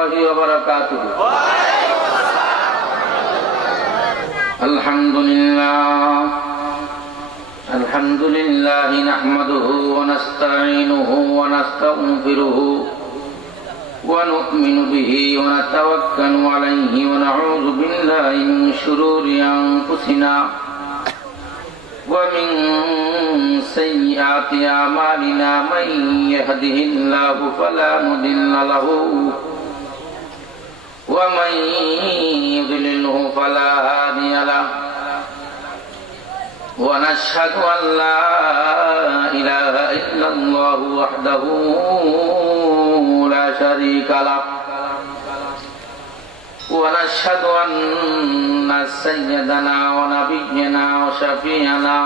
الله وبركاته. الحمد لله نحمده ونستعينه ونستغفره ونؤمن به ونتوكل عليه ونعوذ بالله من شرور أنفسنا ومن سيئات أعمالنا من يهده الله فلا مضل له ومن يضلله فلا هادي له ونشهد أن لا إله إلا الله وحده لا شريك له ونشهد أن سيدنا ونبينا وشفيعنا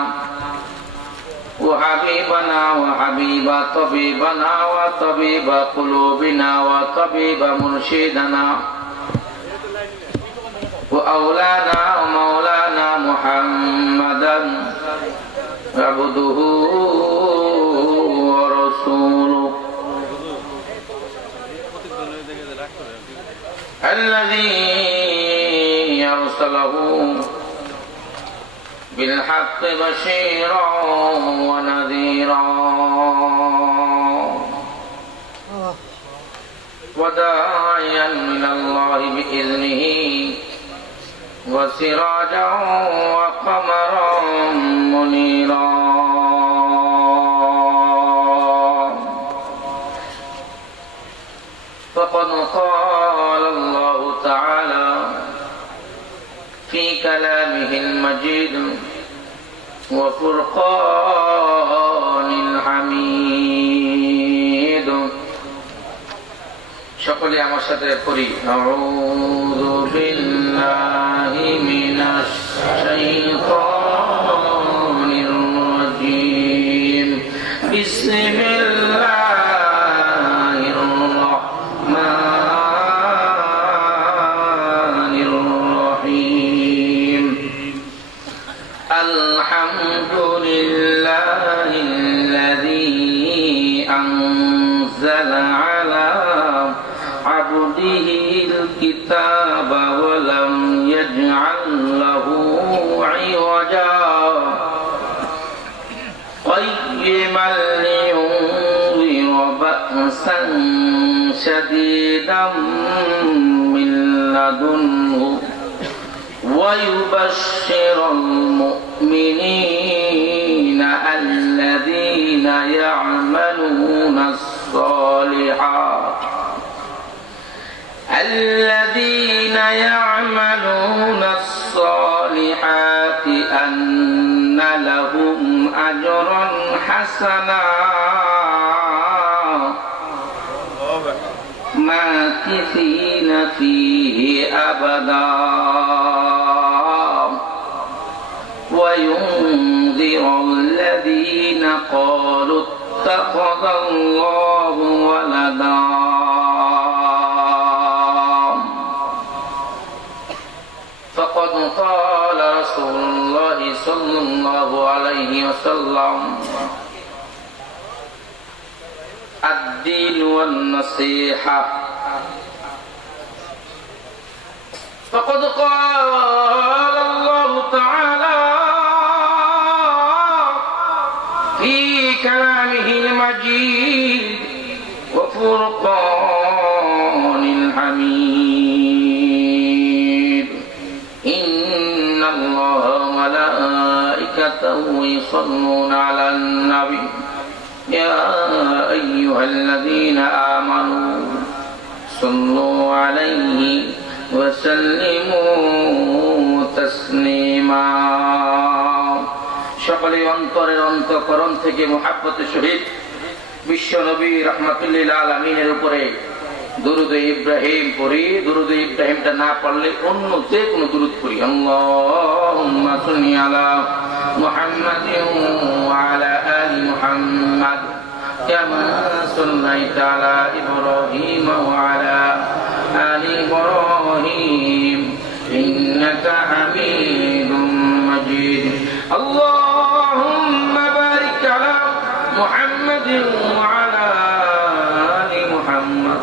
وحبيبنا وحبيب طبيبنا وطبيب قلوبنا وطبيب مرشدنا وأولانا ومولانا محمدا عبده ورسوله الذي أرسله بالحق بشيرا ونذيرا وداعيا من الله بإذنه وسراجا وقمرا منيرا فقد قال الله تعالى في كلامه المجيد وفرقان الحميد সকলে আমার সাথে পড়ি আউযু বিল্লাহি মিনাশ শাইতানির রাজীম বিসমিল্লাহির রাহমানির রাহিম আলহামদুলিল্লাহিল্লাযী আনজালা আলা عبده الكتاب ولم يجعل له عوجا قيما لينذر بأسا شديدا من لدنه ويبشر المؤمنين الذين يعملون الصالحات أن لهم أجرا حسنا ماكثين فيه أبدا وينذر الذين قالوا اتخذ الله ولدا فقد قال رسول الله صلى الله عليه وسلم الدين والنصيحة فقد قال الله تعالى في كلامه المجيد وفرقان الحميد إن الله وملائكته يصلون على النبي يا أيها الذين آمنوا صلوا عليه وسلموا تسليما সকলে অন্তরের অন্তঃকরণ থেকে মুহাব্বতের সহিত বিশ্ব নবী রাহমাতুল্লিল আলামিনের উপরে দুরুদে ইব্রাহিম পড়ি। দুরুদে ইব্রাহিমটা না পড়লে অন্য যে কোনো দুরুদ পড়ি। আল্লাহুম্মা সাল্লি আলা মুহাম্মাদিন ওয়া আলা আলি মুহাম্মাদ কামা সাল্লাইতা আলা ইব্রাহিম ওয়া আলা আলি ইব্রাহিম ইন্নাকা হামিদুম মাজিদ। আল্লাহুম্মা বারিক আলা মুহাম্মাদিন ওয়া আলা আলি মুহাম্মাদ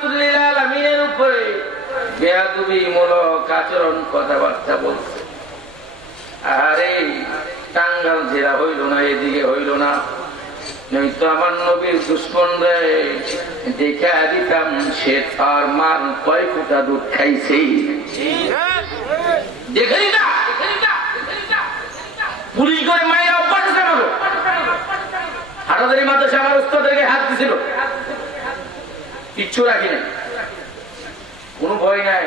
রহমাতুল্লিল আলামিনের উপরে বেয়াদবিমূলক আচরণ কথাবার্তা বলছে। আরে টাঙ্গাল জেলা হইল না, এদিকে হইল না, নয়তো আমার নবীর দুশ্মন রে দেখা দিতাম সে তার মান কয় ফুটা দুধ খাইছে দেখে দিতাম। পুলিশ করে মায়েরা অভ্যাস জানাবো, হাটাদারি মাদ্রাসা আমার উস্তাদেরকে হাত দিছিল, কিচ্ছু রাখি নাই, কোনো ভয় নাই,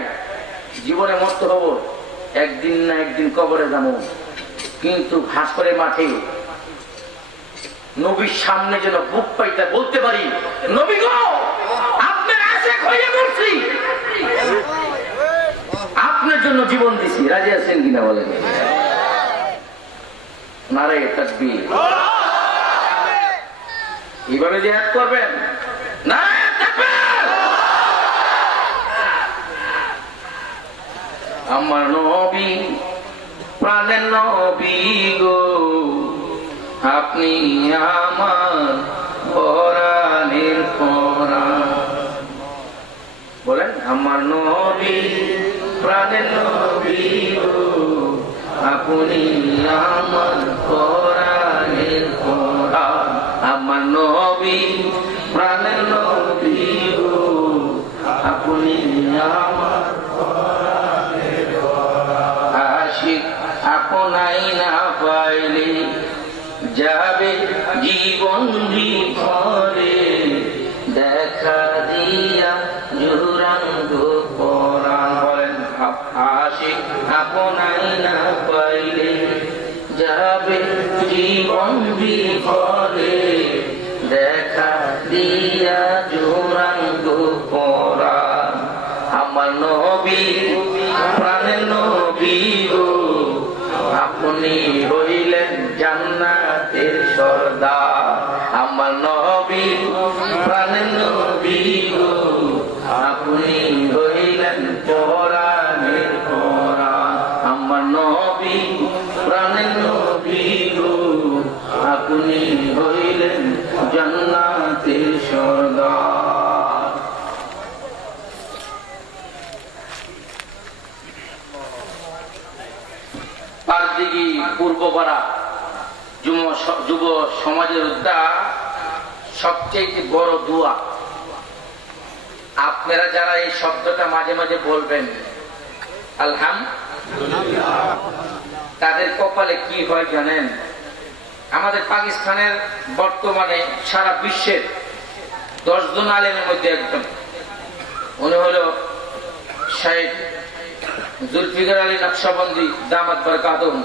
জীবনে মস্ত হব, একদিন না একদিন কবরে যাবো, কিন্তু হাসপাতালের মাঠে নবীর সামনে যেন বুক পাইতে বলতে পারি, নবী গো আপনার আশে হয়ে পড়ছি, আপনার জন্য জীবন দিছি, রাজি আছেন কিনা বলেন? নারে তাকবীর। এইভাবে জিহাদ করবেন, নারে তাকবীর। আমার নবী প্রাণের নবী গো, আপনি আমার পরাণের পরাণ। বলেন, আমার নবী প্রাণের নবী গো, আপনি আমার পরাণের পরাণ। আমার নবী প্রাণের নবী গো, আপনি আমার পরাণের পরাণ। আশিক আপনাই না পাইলে যাবে জীবন বিফলে, দেখা দিয়া জুরাঙ্গ পরাণ। বলেন, আশিক আপনাই না পাইলে যাবে জীবন বিফলে, দেখা দিয়া জুরাঙ্গ পরাণ। আমার নবী প্রাণের নবী গো, আপনি হইলেন জান্নাতের সরদার। আমার নবী প্রাণের নবী গো, আপনি হইলেন পরাণের পরাণ। আমার নবী প্রাণের নবী গো, আপনি হইলেন জান্নাতের সরদার। পারদিঘি পূর্বপাড়া যুব সমাজের উদ্যোগ সবচেয়ে বড় দোয়া। আপনারা যারা এই শব্দটা মাঝে মাঝে বলবেন আলহামদুলিল্লাহ, তাদের কপালে কি হয় জানেন? আমাদের পাকিস্তানের বর্তমানে সারা বিশ্বের 10 জন আলেমের মধ্যে একজন, উনি হল শাইখ জুলফিকার আলী নকশবন্দি দামাত বরকাতুহু।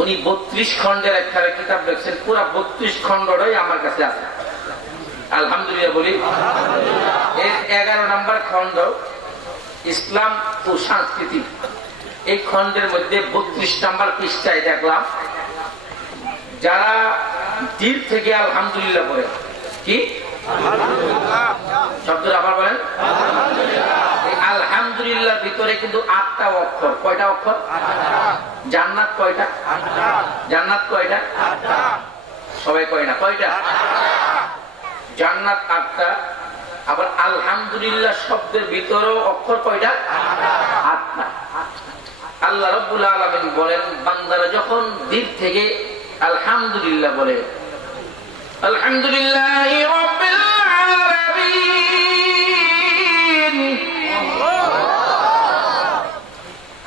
উনি 32 খন্ডের একটা কিতাব লিখছেন, পুরো 32 খন্ডটাই আমার কাছে আছে, আলহামদুলিল্লাহ বলি। এর 11 নম্বর খন্ড ইসলাম ও সংস্কৃতি। এই খন্ডের মধ্যে 32 নম্বর পৃষ্ঠায় দেখলাম, যারা দিল থেকে আলহামদুলিল্লাহ বলে, কি শব্দটা আবার বলেন, আলহামদুলিল্লাহ ভিতরে কিন্তু 8টা অক্ষর। কয়টা অক্ষর? জান্নাত কয়টা? জান্নাত কয়টা? সবাই কয় না, কয়টা? জান্নাত 8টা। আবার আলহামদুলিল্লাহ শব্দের ভিতরেও অক্ষর কয়টা? 8টা। আল্লাহ রাব্বুল আলামিন বলেন, বান্দারা যখন দিল থেকে আলহামদুলিল্লাহ বলে, আলহামদুলিল্লাহি রাব্বিল আলামিন,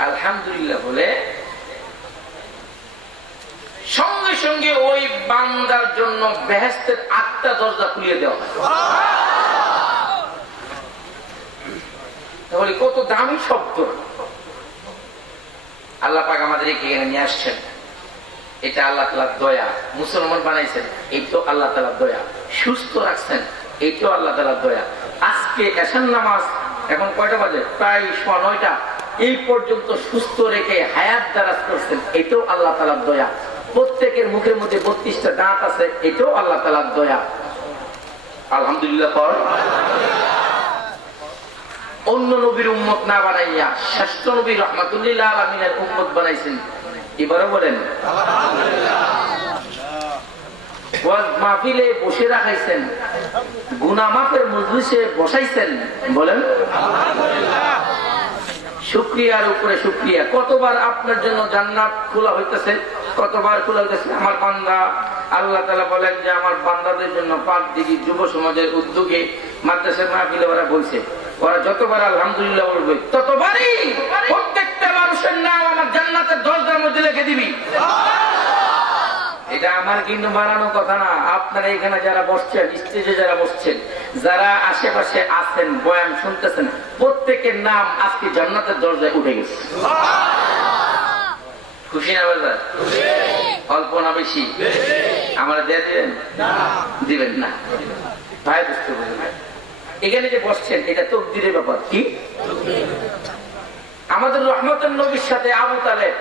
আলহামদুলিল্লাহ বলে, সঙ্গে সঙ্গে ওই বান্দার জন্য বেহেশতের 8টা দরজা খুলিয়ে দেওয়া হয়। তাহলে কত দামি শব্দ আল্লাহ পাক আমাদের এখানে নিয়ে আসছেন। এটা আল্লাহ তাআলার দয়া। মুসলমান বানাইছেন, এইটাও আল্লাহ তাআলার দয়া। সুস্থ রাখছেন, এইটাও আল্লাহ তাআলার দয়া। আজকে এশার নামাজ এখন কয়টা বাজে? প্রায় 9টা। এই পর্যন্ত সুস্থ রেখে হায়াত দারাজ করছেন, এটাও আল্লাহ তাআলার দয়া। প্রত্যেকের মুখের মধ্যে 32টা দাঁত আছে, এটাও আল্লাহ তাআলার দয়া। আলহামদুলিল্লাহ পর। অন্য নবীর উম্মত না বানাইয়া শ্রেষ্ঠ নবী রাহমাতুল্লিল আলামিনের উম্মত বানাইছেন। এবারে বলেন ওয়াজ মাহফিলে বসে রাখাইছেন, গুনাহ মাফের মজলিসে বসাইছেন, বলেন শুকরিয়ার উপরে শুকরিয়া। কতবার আপনার জন্য জান্নাত খোলা হইতেছে, কতবার খোলা হইতেছে। আমার বান্দা, আল্লাহ তাআলা বলেন যে আমার বান্দাদের জন্য পাকদিঘি যুব সমাজের উদ্যোগে মাদ্রাসা মাহফিলে ওরা বলছে, ওরা যতবার আলহামদুলিল্লাহ বলবে ততবারই প্রত্যেকটা মানুষের নাম আমার জান্নাতের দরজার মধ্যে লিখে দিবি। এটা আমার কিন্তু বানানো কথা না। আপনারা এখানে যারা বসছেন, স্টেজে যারা বসছেন, যারা আশেপাশে আছেন, বয়ান শুনতেছেন, প্রত্যেকের নাম আজকে জান্নাতের দরজায় উঠে গেছে। খুশি না বাজার? অল্প না বেশি? আমরা দিয়ে দিবেন না ভাই, বুঝতে পারবেন। এখানে যে বসছেন এটা তাকদীরের ব্যাপার। কি আমাদের রহমতের নবীর সাথে আবু তালেব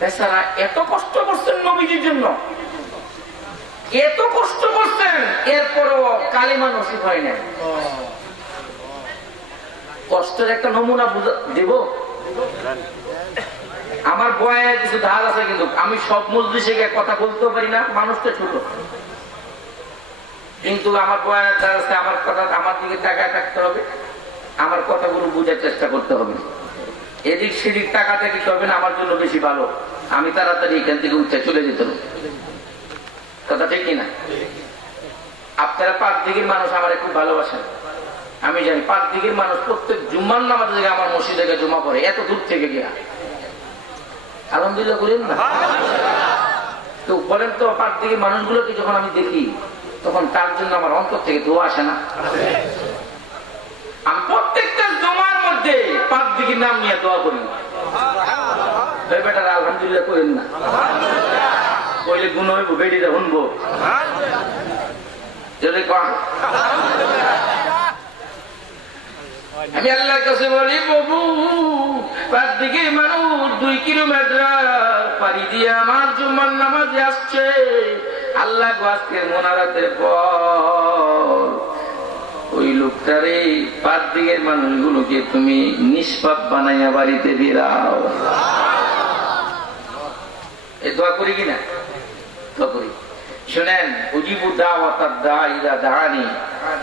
বেচারা এত কষ্ট করছেন নবীজির জন্য, এত কষ্ট করছেন, এরপরও কালিমা নসিব হয় না। কষ্টের একটা নমুনা দেব। আমার বয়ে কিছু ধার আছে, কিন্তু আমি সব মজলিসে গিয়ে কথা বলতে পারি না, মানুষটা ছোট, কিন্তু আমার বয়ানের ধার আছে। আমার কথা আমার দিকে তাকায় থাকতে হবে, আমার কথাগুলো বুঝার চেষ্টা করতে হবে। এদিক সেদিক টাকাটা কি করবেন আমার জন্য বেশি ভালো, আমি তাড়াতাড়ি এখান থেকে উঠে চলে যেতে হবে। কথা ঠিক কিনা? আপনারা পাকদিঘির মানুষ আমার খুব ভালোবাসেন, আমি জানি। পাকদিঘির মানুষ প্রত্যেক জুম্মার নামাজে থেকে আমার মসজিদে জমা পড়ে, এত দূর থেকে গিয়া। আলহামদুলিল্লাহ করেন না? তো বলেন তো, পাকদিঘির মানুষগুলোকে যখন আমি দেখি তখন তার জন্য আমার অন্তর থেকে দোয়া আসে না? আমি প্রত্যেকটা জমার মধ্যে পাকদিঘির নাম নিয়ে দোয়া করি। বেটারা আলহামদুলিল্লাহ করেন না? কইলে গুণ হইব, বেটিরা শুনবো। যদি আমি আল্লাহর কাছে বলি, প্রভু পাকদিঘির মানুষ 2 কিলোমিটার পাড়ি দিয়ে আমার জুম্মার নামাজে আসছে। আল্লাহ আজকের মোনাজাতের পর ওই লোকটারে, পাকদিঘির মানুষগুলোকে তুমি নিষ্পাপ বানাইয়া বাড়িতে বেরাও। এই দোয়া করি কিনা? দোয়া করি। শুনেন, উজিবু দাওয়াতাদ দাঈ ইযা দাআনি,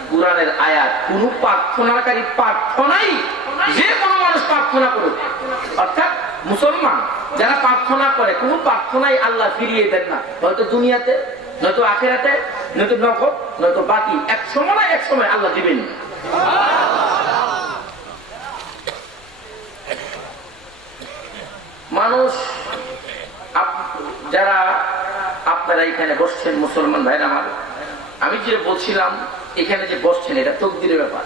কুরআনের আয়াত। কোন প্রার্থনাকারী প্রার্থনাই, যে কোনো মানুষ প্রার্থনা করুক, অর্থাৎ মুসলমান যারা প্রার্থনা করে, কোন প্রার্থনাই আল্লাহ ফিরিয়ে দেন না। হয়তো দুনিয়াতে, নয়তো আখিরাতে, নয়তো নগদ, নয়তো বাকি। এক সময় আল্লাহ দিবেন। মানুষ যারা আপনারা এখানে বসছেন, মুসলমান ভাইরা আমার, আমি যে বলছিলাম এখানে যে বসছেন এটা তাকদীরের ব্যাপার।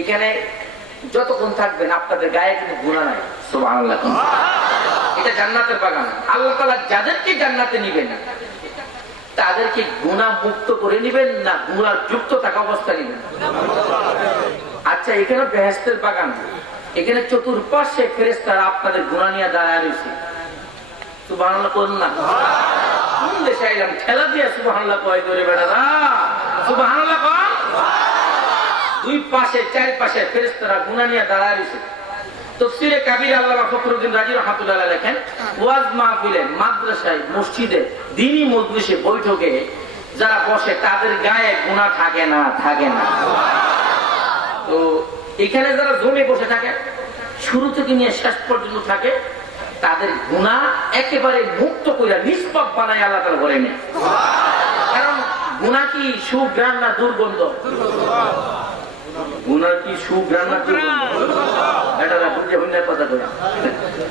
এখানে যতক্ষণ থাকবেন আপনাদের গায়ে কিন্তু গুনাহ নাই। সুবহানাল্লাহ। এটা জান্নাতের বাগান। আল্লাহ তাআলা যাদেরকে জান্নাতে নিবেন তাদেরকে গুনাহ মুক্ত করে নিবেন, না গুনাহ যুক্ত থাকা অবস্থা নিবেন? আচ্ছা, এখানে বেহেশতের বাগান, এখানে চতুর্পাশে ফেরেশতারা আপনাদের গুনাহ নিয়ে দাঁড়ায় রয়েছে। সুবহানাল্লাহ করুন না? কোন দেশে আইলাম ঠেলা দিয়ে সুবহানাল্লাহ কয় করে বেটারা? সুবহানাল্লাহ কর। 2 পাশে 4 পাশে ফেরেশতারা গুনাহ নিয়ে দাঁড়ায় রয়েছে। তাফসীরে কাবীর আল্লামা ফখরুদ্দিন রাজি রাহমাতুল্লাহ আলাইহি লেখেন, ওয়াজ মাহফিলে, মাদ্রাসায়, মসজিদে, দ্বীনি মজলিসে, বৈঠকে যারা বসে তাদের গায়ে গুনাহ থাকে না? থাকে না? তো এখানে যারা জমে বসে থাকে, শুরু থেকে নিয়ে শেষ পর্যন্ত থাকে, তাদের গুনাহ একেবারে মুক্ত করে নিষ্পাপ বানায় আল্লাহ তাআলা করে নেয়। কারণ গুনাহ কি সুঘ্রাণ না দুর্গন্ধ? গুনাহ কি সুঘ্রাণ না দুর্গন্ধ? বেটারা বুঝে হইনা কথা কই,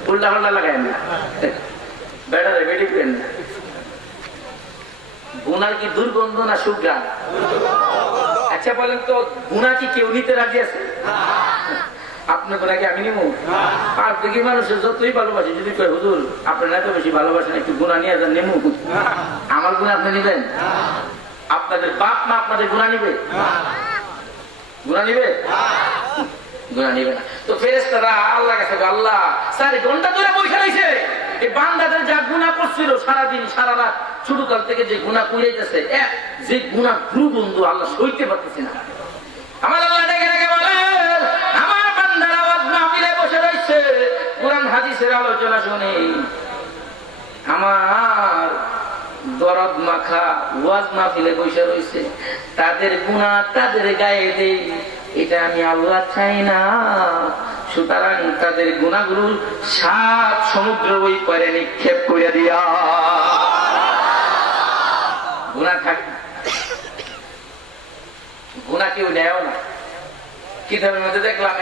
উল্টা পাল্টা লাগায় না বেটারে, বেটি করেন না। গুনাহ কি দুর্গন্ধ না সুঘ্রাণ? আচ্ছা বলেন তো, গুনাহ কি কেউ নিতে রাজি আছে? আপনার গুনাহকে আমি নিব? পাকদিঘির মানুষের যতই ভালোবাসে, যদি কয় হুজুর আপনার এত বেশি ভালোবাসেন, একটু গুনাহ নিয়ে যান, নেমু। আমার গুনাহ আপনি নিবেন? আপনাদের বাপ মা আপনাদের গুনাহ নিবে? গুনাহ নিবে? গুনাহ নিবে না। তো ফেরেশতারা আল্লাহর কাছে, আল্লাহ 4 ঘন্টা ধরে বসে রইছে, এই বান্দাদের যা গুনাহ করছিল সারাদিন সারা রাত, শুরু কাল থেকে যে গুনাহ কইরাইতেছে, যে গুনাহ দুর্গন্ধ আল্লাহ সইতে পারতেছে না। আমার আল্লাহ ডেকে ডেকে বলেন, আমার বান্দারা ওয়াজ মাহফিলে বসে রইছে, কুরআন হাদিসের আলোচনা শুনে আমার দরদ মাখা ওয়াজ মাহফিলে বসে রয়েছে, তাদের গুনাহ তাদের গায়ে দেই, এটা আমি আল্লাহ চাই না। সুতরাং তাদের গুনাহগুলো 7 সমুদ্র ওই পারে নিক্ষেপ করে দিয়া। গুনাহ থাকে, গুনাহ কেউ নেয়ও না। কিতাবের মধ্যে দেখলাম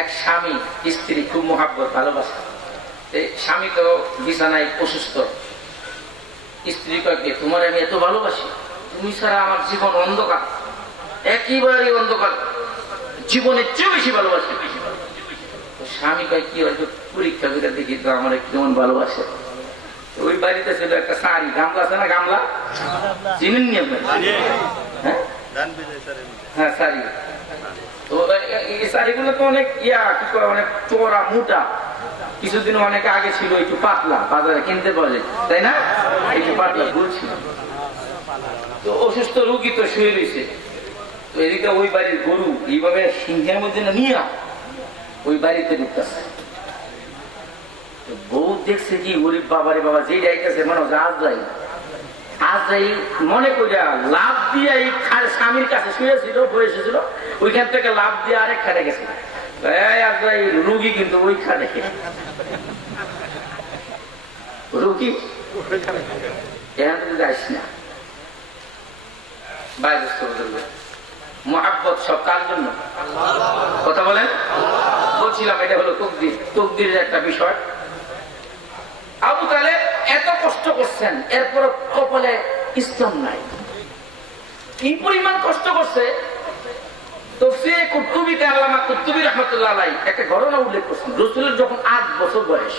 এক স্বামী স্ত্রী খুব মহাব্বত ভালোবাসা, স্বামী তো বিছানায় অসুস্থ, স্ত্রী কয়েকে তোমার আমি এত ভালোবাসি, তুমি ছাড়া আমার জীবন অন্ধকার, একেবারে অন্ধকার, জীবনের চেয়ে বেশি ভালোবাসি। স্বামী কয় কি হয়তো পরীক্ষা করে দেখি তো আমার কেমন ভালোবাসে। ওই বাড়িতে ছিল একটা শাড়ি, গামলা আছে না, গামলা চিনেন নি আপনার? হ্যাঁ শাড়ি, তো এই শাড়িগুলো তো অনেক অনেক চওড়া মোটা, কিছুদিন অনেক আগে ছিল একটু পাতলা, বাজারে কিনতে পাওয়া যায় তাই না, একটু পাতলা ঘুরছিল। তো অসুস্থ রোগী তো শুয়ে রয়েছে, তো এদিকে ওই বাড়ির গরু এইভাবে সিংহের মধ্যে নিয়ে ওই বাড়িতে ঢুকতেছে। বউ দেখছে কি গরিব বাবারে বাবা যেই যাইতেছে মানুষ আজ যাই মনে করিয়া লাভ দিয়ে এই স্বামীর কাছে শুয়েছিল, বসেছিল, ওইখান থেকে লাভ দিয়ে আরেক খাটে গেছে। রুগী কিন্তু ওই খাটে, রুগী এখান থেকে যাইস না। মহাব্বত সব কার জন্য? কথা বলেন। বলছিলাম এটা হলো তকদির, তকদিরের একটা বিষয়। আবু তালেব এত কষ্ট করছেন, এরপর কপালে ইসলাম নাই, এই পরিমাণ কষ্ট করছে। তাফসীরে কুতুবিতে আল্লামা কুতুবী রাহমাতুল্লাহ আলাইহি একটা ঘটনা উল্লেখ করছেন। রাসূলের যখন 8 বছর বয়স,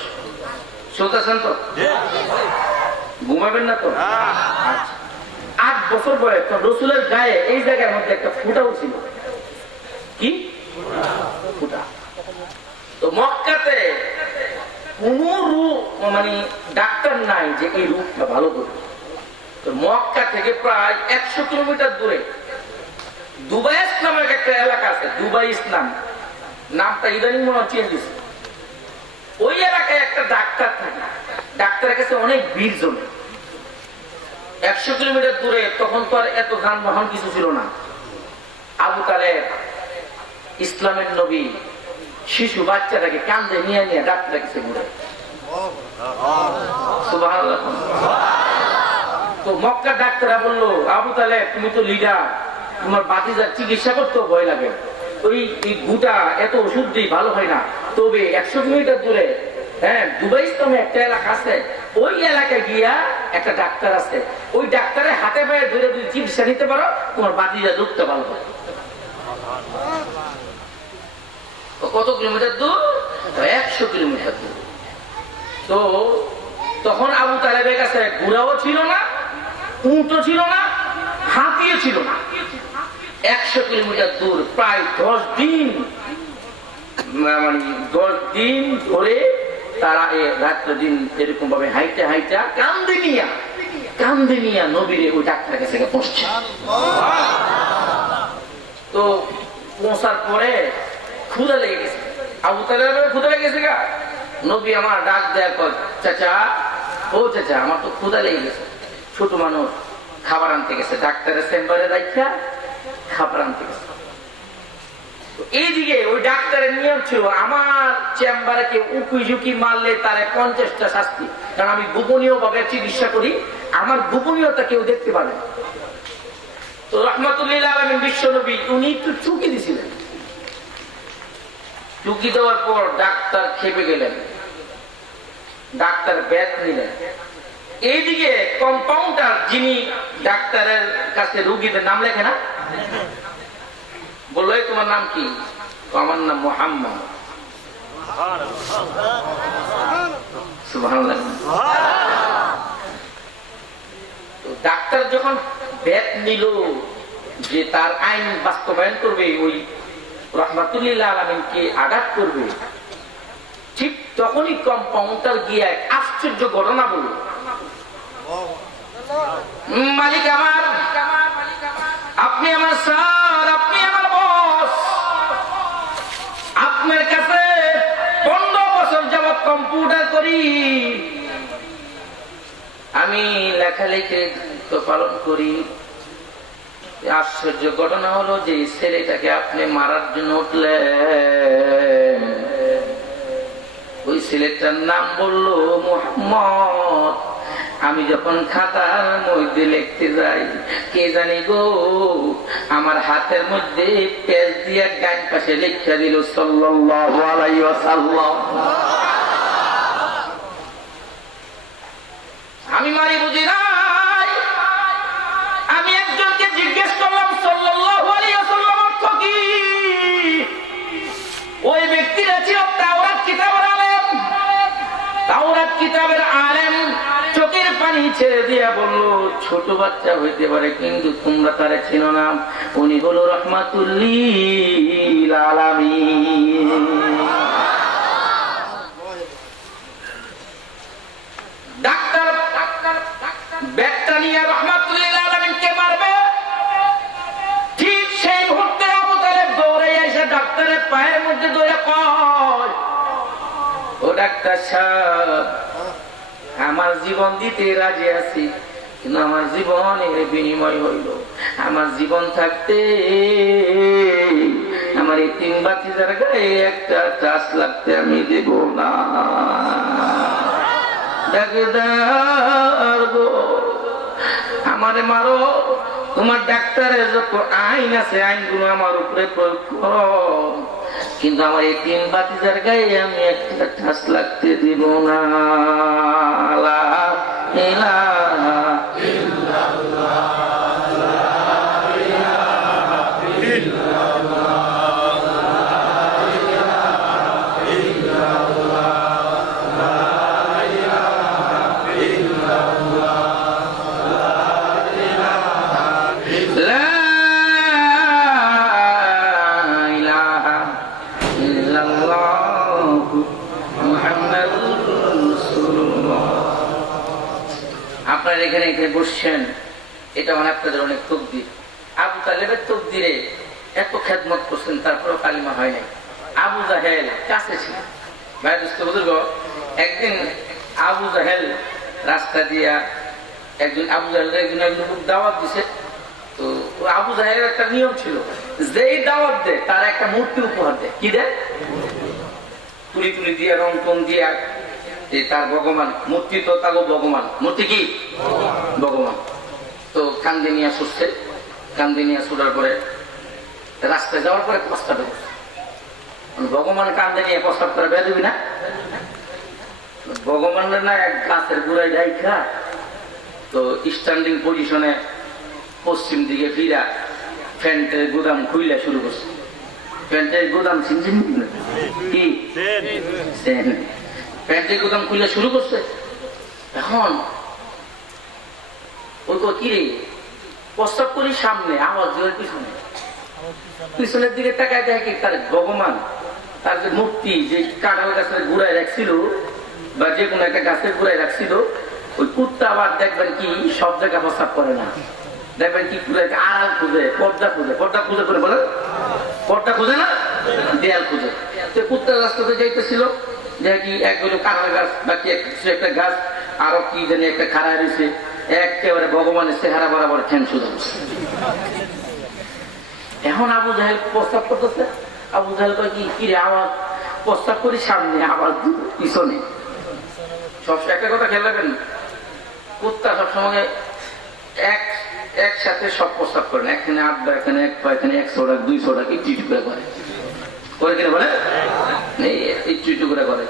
শুনতেছেন তো? ঘুমাবেন না তো? আচ্ছা, 8 বছর বয়স, তো রাসূলের গায়ে এই জায়গার মধ্যে একটা ফুটাও ছিল। কি ফুটা? তো মক্কাতে কোন রোগ মানে ডাক্তার নাই যে এই রোগটা ভালো করবে। তো মক্কা থেকে প্রায় 100 কিলোমিটার দূরে দুবাইস নামের একটা এলাকা আছে, দুবাই ইসলাম নামটা ইদানিং মনে হচ্ছে চেঞ্জ হয়েছে। ওই এলাকায় একটা ডাক্তার থাকে, ডাক্তারের কাছে অনেক ভিড় জমে। 100 কিলোমিটার দূরে, তখন তো আর এত যানবাহন কিছু ছিল না। আবু তালেব ইসলামের নবী শিশু বাচ্চাটাকে কান্দে নিয়ে নিয়ে ডাক্তার কাছে ঘুরে। সুবহানাল্লাহ। তো মক্কার ডাক্তাররা বললো, আবু তালেব তুমি তো লিডার, তোমার বাতিজার চিকিৎসা করতেও ভয় লাগে, ওই গুটা এত ওষুধ দিয়ে ভালো হয় না। তবে 100 কিলোমিটার দূরে দুবাই ইসলামে একটা এলাকা আছে, ওই এলাকায় গিয়া একটা ডাক্তার আছে, ওই ডাক্তারের হাতে পায়ে ধরে যদি চিকিৎসা নিতে পারো তোমার বাতিজা রোগটা ভালো হয়। কত কিলোমিটার দূর? 100 কিলোমিটার দূর। তো তখন আবু তালেবের কাছে ঘোড়াও ছিল না, উঁটও ছিল না, হাতিও ছিল না। 100 কিলোমিটার দূর, প্রায় 10 দিন, মানে 10 দিন ধরে তারা রাত্র দিন এরকম ভাবে হাইটা হাইটা কান্দে নিয়া নবীরে ওই ডাক্তার কাছে পৌঁছছে। তো পৌঁছার পরে ক্ষুধা লেগে গেছে, আবু তালেবের ক্ষুধা লেগে গেছে। নবী আমার ডাক দেয়া কর, চাচা ও চাচা আমার তো ক্ষুধা লেগে গেছে। ছোট মানুষ খাবার আনতে গেছে, ডাক্তারের চেম্বারে রাখা খাবার আনতে গেছে। এইদিকে ওই ডাক্তারের নিয়ম ছিল, আমার চেম্বারে কেউ উকি ঝুঁকি মারলে তারে 50টা শাস্তি, কারণ আমি গোপনীয় ভাবে চিকিৎসা করি, আমার গোপনীয়তা কেউ দেখতে পাবে। তো রাহমাতুল্লিল আলামিন বিশ্ব নবী উনি একটু চুকি দিছিলেন। চুকি দেওয়ার পর ডাক্তার খেপে গেলেন, ডাক্তার ব্যাট নিলেন। এইদিকে কম্পাউন্ডার যিনি ডাক্তারের কাছে রোগীদের নাম লেখে না, বললো তোমার নাম কি? আমার নাম মুহাম্মদ। সুবহানাল্লাহ। ডাক্তার যখন ব্যাট নিল যে তার আইন বাস্তবায়ন করবে, ওই রাহমাতুল্লিল আলামিনকে আঘাত করবে, ঠিক তখনই কম্পাউন্ডার গিয়ে এক আশ্চর্য ঘটনা বলল, মালিক আমার, আপনি আমার স্যার, আপনি আমার বস, আপনার কাছে 15 বছর যাবৎ কম্পিউটার করি, আমি আমি লেখালেখি তো পালন করি। আশ্চর্য ঘটনা হলো যে ছেলেটাকে আপনি মারার জন্য উঠলেন, ওই ছেলেটার নাম বললো মুহাম্মদ। আমি যখন খাতার মধ্যে লিখতে যাই, কে জানি গো আমার হাতের মধ্যে পেজ দিয়ে ডান পাশে লিখা দিল সাল্লাল্লাহু আলাইহি ওয়াসাল্লাম। আমি মারি বুঝি নাই। আমি একজনকে জিজ্ঞেস করলাম সাল্লাল্লাহু আলাইহি ওয়াসাল্লাম অর্থ কি? ওই ব্যক্তিরা ছিল তাওরাত কিতাবের আলেম। তাওরাত কিতাবের আলেম চোখের পানি ছেড়ে দিয়া বলল, ছোট বাচ্চা হইতে পারে কিন্তু তোমরা তারে চিনো না, উনি হলো রাহমাতুল লিল আলামিন। ডাক্তার ব্যাটটা নিয়ে রাহমাতুল লিল আলামিনকে মারবে, ঠিক সেই মুহূর্তে আবু তালেব দৌড়ে এসে ডাক্তারের পায়ের মধ্যে দৌড়ে কয়, ও ডাক্তার সাহেব, আমার জীবন দিতে রাজি আছি, কিন্তু আমার জীবনের বিনিময় হইল আমার জীবন থাকতে আমার এই 3 বাতিজার গায়ে একটা টাচ লাগতে আমি দেব না। ডাক্তার গো, আমারে মারো, তোমার ডাক্তারের যত আইন আছে আইনগুলো আমার উপরে প্রয়োগ করো, কিন্তু আমার এই 3 বাতিজার গায়ে আমি একটা ঠাস লাগতে দিব না। লা ইলাহা ইল্লাল্লাহ, লা ইলাহা ইল্লাল্লাহ, লা ইলাহা ইল্লাল্লাহ, লা ইলাহা ইল্লাল্লাহ, লা ইলাহা ইল্লাল্লাহু মুহাম্মাদুর রাসূলুল্লাহ। আপনারা এখানে বসছেন, এটা মানে আপনাদের অনেক তকদির। আবু তালেবের তকদিরে এত খেদমত করছেন, তারপরেও কালিমা হয় নাই। আবু জাহেল কাছে ছিল। ভাই দোস্ত বুজুর্গ, একদিন আবু জাহেল রাস্তা দিয়া একজন আবু জাহেলের একজন লোক দাওয়াত দিছে। তো আবু জাহেলের একটা নিয়ম ছিল, যেই দাওয়াত দেয় তার একটা মূর্তি উপহার দেয়। কি দেয়? তুলি তুলি দিয়ে রং টং দিয়া তার ভগবান মূর্তি, তো তাগো ভগবান মূর্তি কি ভগবান। তো কান্দে নিয়ে ছুটছে, কান্দে নিয়ে ছুটার পরে রাস্তায় যাওয়ার পরে প্রস্তাব ভগবান কান্দে নিয়ে প্রস্তাব করে বেরোবি না, ভগবানের না এক গাছের গোড়ায় রাইখা তো স্ট্যান্ডিং পজিশনে পশ্চিম দিকে ফিরা প্যান্টের গুদাম খুইলা শুরু করছে। প্যান্টের গুদাম চিনছেন কি? প্যান্টের গুদাম খুইলা শুরু করছে। এখন ওই কিরে প্রস্তাব করি সামনে, আওয়াজ দেওয়ার পিছনে, পিছনের দিকে তাকায় দেখে কি তার ভগবান তার যে মূর্তি যে কাঁঠাল গাছের গুড়ায় রাখছিল বা যে কোনো একটা গাছের গুড়ায় রাখছিল, ওই কুত্তা আবার দেখবেন কি সব জায়গায় প্রস্তাব করে না, দেখবেন কি আড়াল খুঁজে, পর্দা খুঁজে, পর্দা খুঁজে করে বলে পর্দা খুঁজে না, দেয়াল খুঁজে। তো কুত্তা রাস্তাতে যাইতেছিল, দেখি একগুলো কাঁঠাল গাছ বা কি একটা গাছ আরো কি জানি একটা খাড়ায় রয়েছে, একেবারে ভগবানের চেহারা বরাবর ঠ্যাং শুধু। এখন আবু জাহেল প্রস্তাব করতেছে। আবু জাহেল কয় কি রে আওয়াজ, প্রস্তাব করি সামনে, আওয়াজ পিছনে। সব একটা কথা খেয়াল রাখবেন, কুত্তা সবসময় একসাথে সব প্রস্তাব করেন, এখানে আড্ডা, এখানে এক পা, এখানে 100 টাকা 200 টাকা ইটু করে করে করে কিনা বলে ইটু করে করে।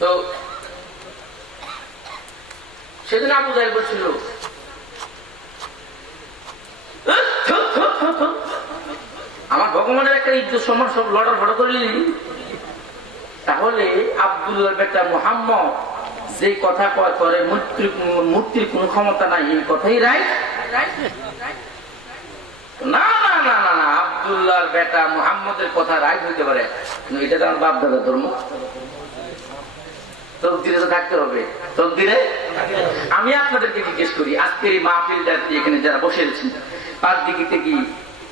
তো সেদিন আবু জাহেল বলছিল আমার ভগবানের একটা ইজ্জত সম্মান সব লড়ার ফটো করে নিলি, তাহলে আব্দুল্লাহর বেটা মুহাম্মদ যে কথা কয় করে মূর্তির কোন ক্ষমতা নাই, এই কথাই রাইট? না না না না না, আব্দুল্লাহর বেটা মুহাম্মদের কথা রাইট হইতে পারে, কিন্তু এটা তো আমার বাপ দাদা ধর্ম, তকদিরে তো থাকতে হবে। তকদিরে আমি আপনাদেরকে জিজ্ঞেস করি, আজকের এই মাহফিলটা এখানে যারা বসে আছেন পাঁচ দিকে কি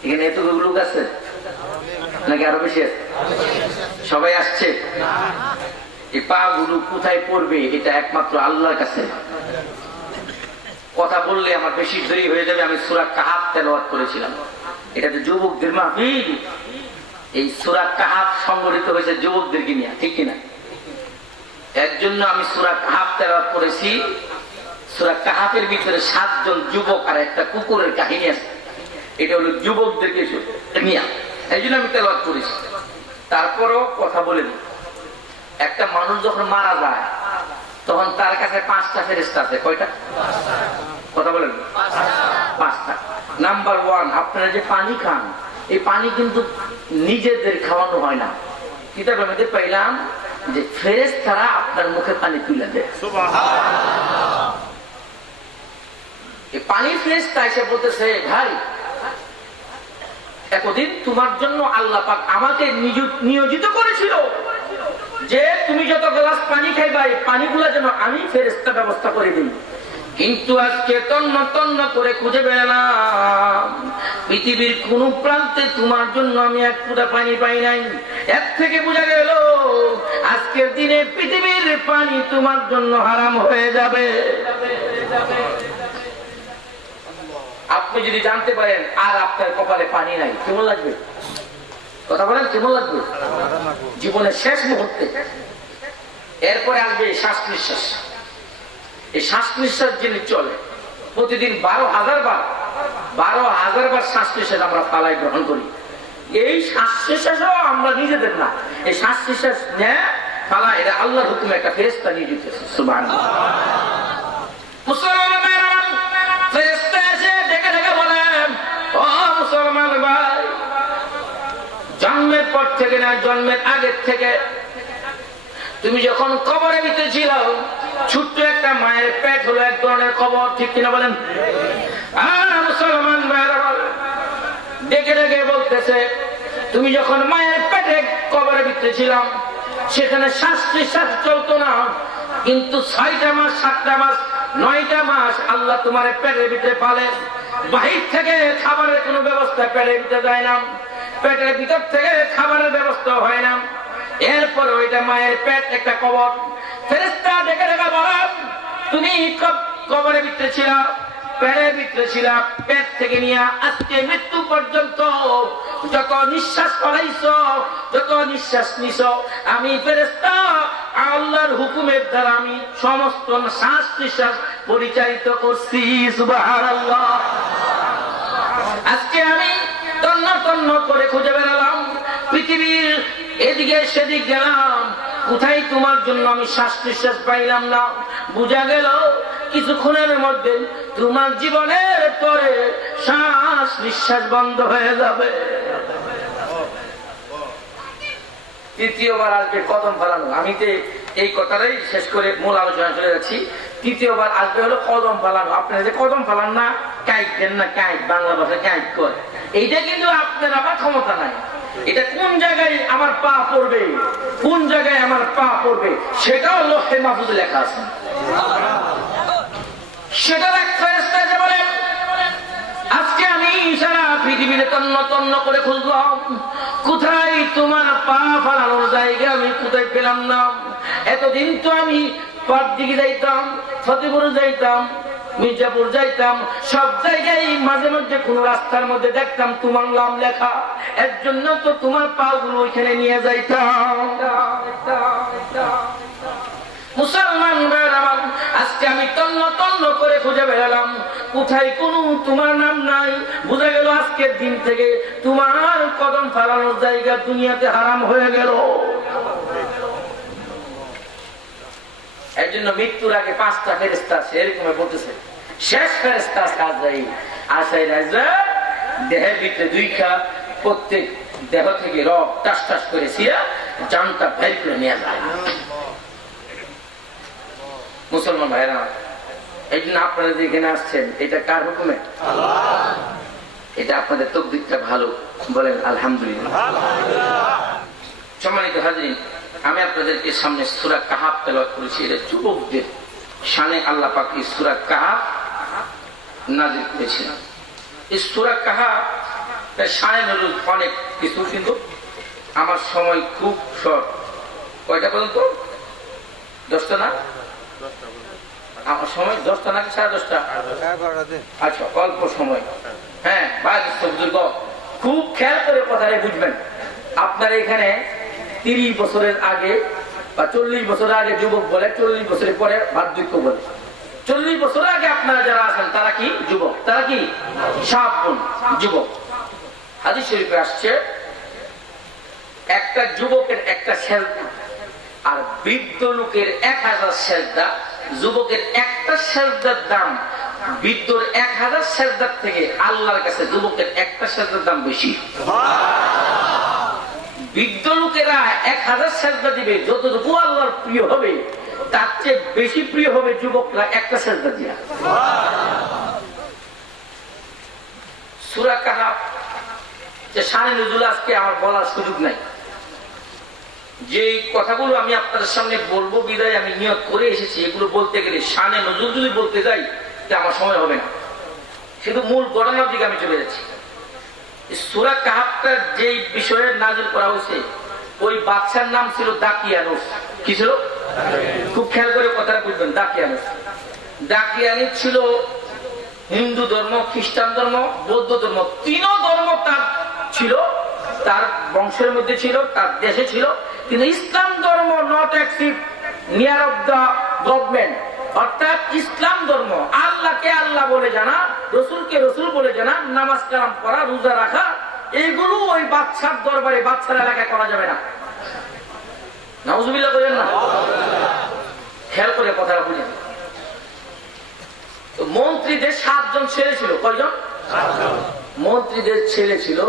এখানে এতগুলো লোক আছে নাকি আরো বেশি আছে? সবাই আসছে? এই পা গুলো কোথায় পড়বে এটা একমাত্র আল্লাহর কাছে। কথা বললে আমার বেশি দেরি হয়ে যাবে। আমি সূরা কাহাফ তেলাওয়াত করেছিলাম, এটাতে যুবকদের মাহফিল। এই সূরা কাহাফ সংগঠিত হয়েছে যুবকদেরকে নিয়ে, ঠিক কিনা? এর জন্য আমি সূরা কাহাফ তেলাওয়াত করেছি। সূরা কাহাফের ভিতরে 7 জন যুবক আর একটা কুকুরের কাহিনী আছে। এটা হলো যুবকদেরকে নিয়ে, এই জন্য আমি তেলাওয়াত করেছি। তারপরেও কথা বলে দিই, একটা মানুষ যখন মারা যায় তখন তার কাছে 5টা ফেরেশতা আছে। কয়টা? কথা বলেন। 5টা। নাম্বার 1, আপনারা যে পানি খান, এই পানি কিন্তু নিজেদের খাওয়ানো হয় না। কিতাবের মধ্যে পাইলাম যে ফেরেশতারা আপনার মুখে পানি তুলে দেয়। এই পানি ফেরেশতা এসে বলতেছে, ভাই এতদিন তোমার জন্য আল্লাহ পাক আমাকে নিয়োজিত করেছিল যে তুমি যত গ্লাস পানি খাইবা এই পানিগুলা যেন আমি ফেরেশতা ব্যবস্থা করে দিই। কিন্তু আজকে তন্ন তন্ন করে খুঁজে বেড়ালাম, পৃথিবীর কোন প্রান্তে তোমার জন্য আমি এক ফোঁটা পানি পাই নাই। এর থেকে বোঝা গেল আজকের দিনে পৃথিবীর পানি তোমার জন্য হারাম হয়ে যাবে। আপনি যদি জানতে পারেন আর আপনার কপালে পানি নাই, কেমন লাগবে? কথা বলেন, কেমন লাগবে? জীবনের শেষ মুহূর্তে। এরপরে আসবে শ্বাস নিঃশ্বাস। এই শ্বাস নিঃশ্বাস যিনি চলে প্রতিদিন 12,000 বার শ্বাস নিঃশ্বাস আমরা পালাই গ্রহণ করি। এই শ্বাস নিঃশ্বাসও আমরা নিজেদের না, এই শ্বাস নিঃশ্বাস নেয় পালা এটা আল্লাহর হুকুমে একটা ফেরেশতা নিয়োজিত আছে। সুবহানাল্লাহ। মুসলমান ফেরেশতা এসে ডেকে ডেকে বলেন, ও মুসলমান ভাই, জন্মের পর থেকে না জন্মের আগের থেকে তুমি যখন কবরে ভিতরে ছিল, ছোট্ট একটা মায়ের পেট হলো এক ধরনের কবর, ঠিক কিনা বলেন? আর মুসলমান ভাইরা ডেকে ডেকে বলতেছে, তুমি যখন মায়ের পেটে কবরে ভিতরে ছিলাম সেখানে শ্বাস নিঃশ্বাস চলতো না, কিন্তু 6টা মাস 7টা মাস 9টা মাস আল্লাহ তোমার পেটের ভিতরে পালে। বাহির থেকে খাবারের কোনো ব্যবস্থা পেটের ভিতরে যায় না, পেটের ভিতর থেকে খাবারের ব্যবস্থা হয় না। এরপর ওইটা মায়ের পেট একটা কবর। ফেরেশতা ডেকে ডেকে বলেন, তুমি কবরের ভিতরে ছিলা, পেটের ভিতরে ছিলা, পেট থেকে নিয়ে আজকে মৃত্যু পর্যন্ত যত নিঃশ্বাস ফলাইছো, যত নিঃশ্বাস নিছো, আমি ফেরেশতা আল্লাহর হুকুমের দ্বারা আমি সমস্ত শ্বাস নিঃশ্বাস পরিচালিত করছি। সুবহানাল্লাহ। আজকে আমি তন্ন তন্ন করে খুঁজে বেড়ালাম, পৃথিবীর এদিকে সেদিক গেলাম, কোথায় তোমার জন্য আমি শ্বাস নিঃশ্বাস পাইলাম না। বোঝা গেল কিছুক্ষণের মধ্যে তোমার জীবনের পরে শ্বাস নিঃশ্বাস বন্ধ হয়ে যাবে। তৃতীয়বার আসবে কদম ফেলানো। আমি তো এই কথাটাই শেষ করে মূল আলোচনা চলে যাচ্ছি। তৃতীয়বার আসবে হলো কদম ফেলানো। আপনারা যে কদম ফেলান না, কাইট দেন না, কাইট বাংলা ভাষায় কাইট করে, এইটা কিন্তু আপনার আবার ক্ষমতা নাই। এটা কোন জায়গায় আমার পা পড়বে, কোন জায়গায় আমার পা পড়বে সেটাও লৌহে মাহফুজে লেখা আছে। সেটা ফেরেশতা এসে বলে, আজকে আমি সারা পৃথিবীতে তন্ন তন্ন করে খুঁজলাম, কোথায় তোমার পা ফেলানোর জায়গা আমি কোথায় পেলাম না। এতদিন তো আমি পার দিকে যাইতাম, ফতেপুরে যাইতাম, মির্জাপুর যাইতাম, সব জায়গায় মাঝে মধ্যে কোন রাস্তার মধ্যে দেখতাম তোমার নাম লেখা, এর জন্য তো তোমার পা গুলো ওইখানে নিয়ে যাইতাম। মুসলমান ভাইরা, আজকে আমি তন্ন তন্ন করে খুঁজে বেড়ালাম, কোথায় কোন তোমার নাম নাই। বুঝা গেল আজকের দিন থেকে তোমার কদম ফেলানোর জায়গা দুনিয়াতে হারাম হয়ে গেল। এর জন্য মৃত্যুর আগে 5টা ফেরেশতা আছে, এরকম বলতেছে। শেষ ফেরেশতা আজরাইল। আজরাইল দেহের ভিতরে 2 প্রত্যেক দেহ থেকে রক টাস টাস করে ছিঁড়া জানটা বের করে নিয়ে যায়। মুসলমান ভাইরা, এই জন্য আপনারা যেখানে আসছেন এটা কার হুকুমে? এটা আপনাদের তকদিরটা ভালো, বলেন আলহামদুলিল্লাহ। সম্মানিত হাজরিন, আমি আপনাদেরকে সামনে সূরা কাহাফ তেলাওয়াত করেছি। এটা যুবকদের শানে আল্লাহ পাক এই সূরা কাহাফ নাযিল করেছেন। এই সূরা কাহাফ শানে নজুল অনেক কিছু, কিন্তু আমার সময় খুব শর্ট। কয়টা পর্যন্ত? 10টা না? আমার সময় 10টা নাকি 10:30? আচ্ছা, অল্প সময়। হ্যাঁ, বুজুর্গ খুব খেয়াল করে কথাটা বুঝবেন। আপনার এখানে 30 বছরের আগে বা 40 বছর আগে যুবক বলে, 40 বছরের পরে বার্ধক্য বলে। 40 বছর আগে আপনারা যারা আছেন তারা কি যুবক? তারা কি শাবুন, যুবক। হাদিস শরীফে আসছে একটা যুবকের একটা সেজদা আর বৃদ্ধ লোকের 1000 সেজদা। যুবকের একটা সেজদার দাম বৃদ্ধর 1000 সেজদার থেকে আল্লাহর কাছে যুবকের একটা সেজদার দাম বেশি। বৃদ্ধ লোকেরা 1000 সেজদা দিবে, যতটুকু আল্লাহর প্রিয় হবে তার চেয়ে বেশি প্রিয় হবে যুবকরা একটা সেজদা দিয়া। সূরা কাহফ যে শানে নজুল আজকে আমার বলার সুযোগ নাই। যে কথাগুলো আমি আপনাদের সামনে বলবো বিদায় আমি নিয়ত করে এসেছি, এগুলো বলতে গেলে শানে নজুল যদি বলতে যাই তা আমার সময় হবে না। শুধু মূল ঘটনার দিকে আমি চলে যাচ্ছি। সূরা কাহফটা যে বিষয়ে নাযিল করা হয়েছে, ওই বাদশার নাম ছিল দাকিয়ানুস। কি ছিল? খুব খেয়াল করে কথাটা বুঝবেন। দাকিয়ানুস, দাকিয়ানুস ছিল হিন্দু ধর্ম, খ্রিস্টান ধর্ম, বৌদ্ধ ধর্ম, 3 ধর্ম তার ছিল, তার বংশের মধ্যে ছিল, তার দেশে ছিল। কিন্তু ইসলাম ধর্ম not accept near of the government, অর্থাৎ ইসলাম ধর্ম আল্লাহকে আল্লাহ বলে জানা, রসুলকে রসুল বলে জানা, নামাজ কালাম পড়া, রোজা রাখা, এগুলো ওই বাদশার দরবারে বাদশার এলাকায় করা যাবে না। নাউজুবিল্লাহ বলেন না? খেয়াল করে কথাটা বুঝেন। তো মন্ত্রীদের 7 জন ছেলে ছিল। কয়জন? মন্ত্রীদের ছেলে ছিল।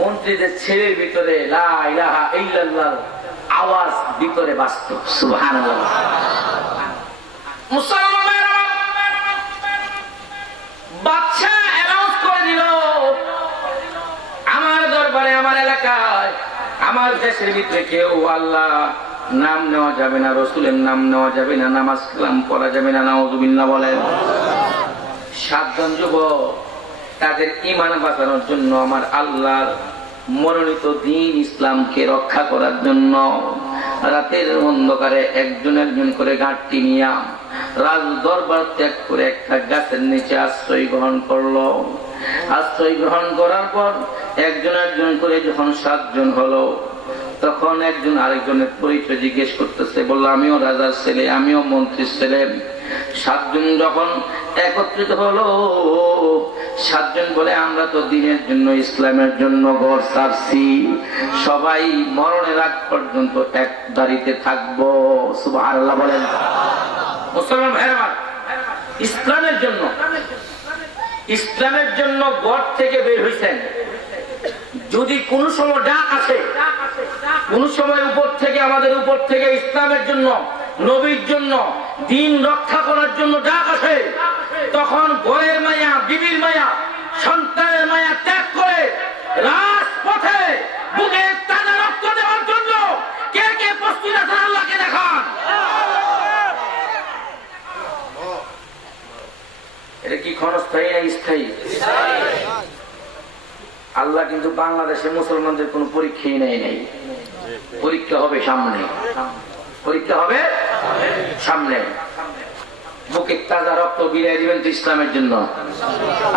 মন্ত্রীদের ছেলের ভিতরে লা ইলাহা ইল্লাল্লাহ আওয়াজ ভিতরে বাজত। সুবহানাল্লাহ। মুসলমানের বাদশা অ্যানাউন্স করে দিল, আমার দরবারে, আমার এলাকায়, আমার দেশের ভিতরে কেউ আল্লাহ নাম নেওয়া যাবে না, রসুলের নাম নেওয়া যাবে না, নামাজ কালাম পড়া যাবে না। নাউযুবিল্লাহ বলেন। 7 জন যুবক তাদের ঈমান বাঁচানোর জন্য, আমার আল্লাহর মনোনীত দ্বীন ইসলামকে রক্ষা করার জন্য রাতের অন্ধকারে একজন একজন করে ঘাটতি নিয়ে রাজ দরবার ত্যাগ করে একটা গাছের নিচে আশ্রয় গ্রহণ করলো। আশ্রয় গ্রহণ করার পর একজন একজন করে যখন 7 জন হলো, তখন একজন আরেকজনের পরিচয় জিজ্ঞেস করতেছে, বললো আমিও রাজার ছেলে, আমিও মন্ত্রীর ছেলে। 7 জন যখন একত্রিত হলো, 7 জন বলে আমরা তো দ্বীনের জন্য, ইসলামের জন্য ঘর ছাড়ছি, সবাই মরণের আগ পর্যন্ত এক দাঁড়িতে থাকবো। সুবহানাল্লাহ বলেন। মুসলমান ভাইরা, ইসলামের জন্য, ইসলামের জন্য ঘর থেকে বের হইছেন। যদি কোন সময় ডাক আসে, কোন সময় উপর থেকে, আমাদের উপর থেকে ইসলামের জন্য, নবীর জন্য, দ্বীন রক্ষা করার জন্য ডাক আসে, তখন ঘরের মায়া, বিবির মায়া, সন্তানের মায়া ত্যাগ করে রাজপথে বুকে তাজা রক্ত দেওয়ার জন্য কে কে প্রস্তুত আছেন? আল্লাহকে দেখান। এটা কি ক্ষণস্থায়ী না স্থায়ী? আল্লাহ কিন্তু বাংলাদেশে মুসলমানদের কোন পরীক্ষাই নেই। পরীক্ষা হবে সামনে, পরীক্ষা হবে সামনে। বুকে তাজা রক্ত বিলিয়ে দিবেন তো ইসলামের জন্য,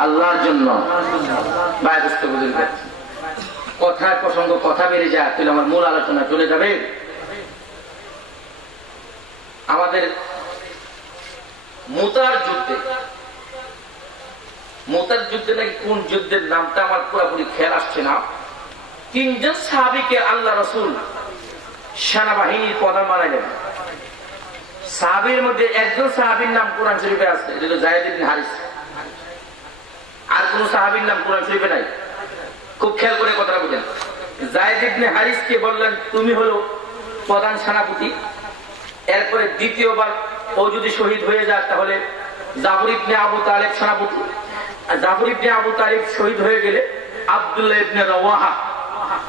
আল্লাহর জন্য। কথার প্রসঙ্গ কথা বেড়ে যায়, তাহলে আমার মূল আলোচনা চলে যাবে। আমাদের মুতার যুদ্ধে, মুতার যুদ্ধে নাকি কোন যুদ্ধের নামটা আমার পুরোপুরি খেয়াল আসছে না, 3 জন সাহাবীকে আল্লাহ রাসূল সেনাবাহিনীর প্রধান বানাইলেন। সাহাবীর মধ্যে একজন সাহাবীর নাম কোরআন শরীফে আছে, যেটা যায়েদ ইবনে হারিস। আর কোন সাহাবীর নাম কোরআন শরীফে নাই। খুব খেয়াল করে কথাটা বুঝেন। যায়েদ ইবনে হারিসকে বললেন তুমি হলো প্রধান সেনাপতি। এরপরে দ্বিতীয়বার ও যদি শহীদ হয়ে যায় তাহলে জাফর ইবনে আবু তালেব সেনাপতি। জাফর ইবনে আবু তালেব শহীদ হয়ে গেলে আব্দুল্লাহ ইবনে রাওয়াহা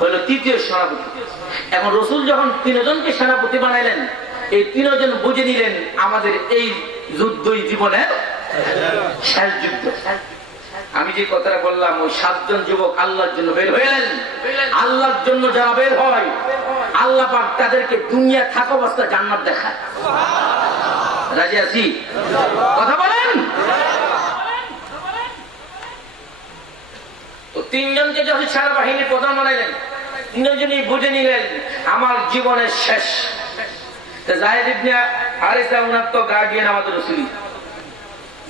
হলো তৃতীয় সেনাপতি। এখন রাসূল যখন 3 জনকে সেনাপতি বানাইলেন, এই 3 জন বুঝে নিলেন আমাদের এই যুদ্ধই জীবনের শেষ যুদ্ধ। আমি যে কথাটা বললাম, ওই 7 জন যুবক আল্লাহর জন্য বের হইলেন। আল্লাহর জন্য যারা বের হয়, আল্লাহ পাক তাদেরকে দুনিয়া থাকা অবস্থায় জান্নাত দেখায়। রাজি আছি? কথা বলেন। তো 3 জনকে যখন সারা বাহিনীর প্রধান বানাইলেন, 3 জনই বুঝে নিলেন আমার জীবনের শেষ। যায়েদ ইবনে হারিসা উনার তো গার্ডিয়ান আমাদের রাসূল।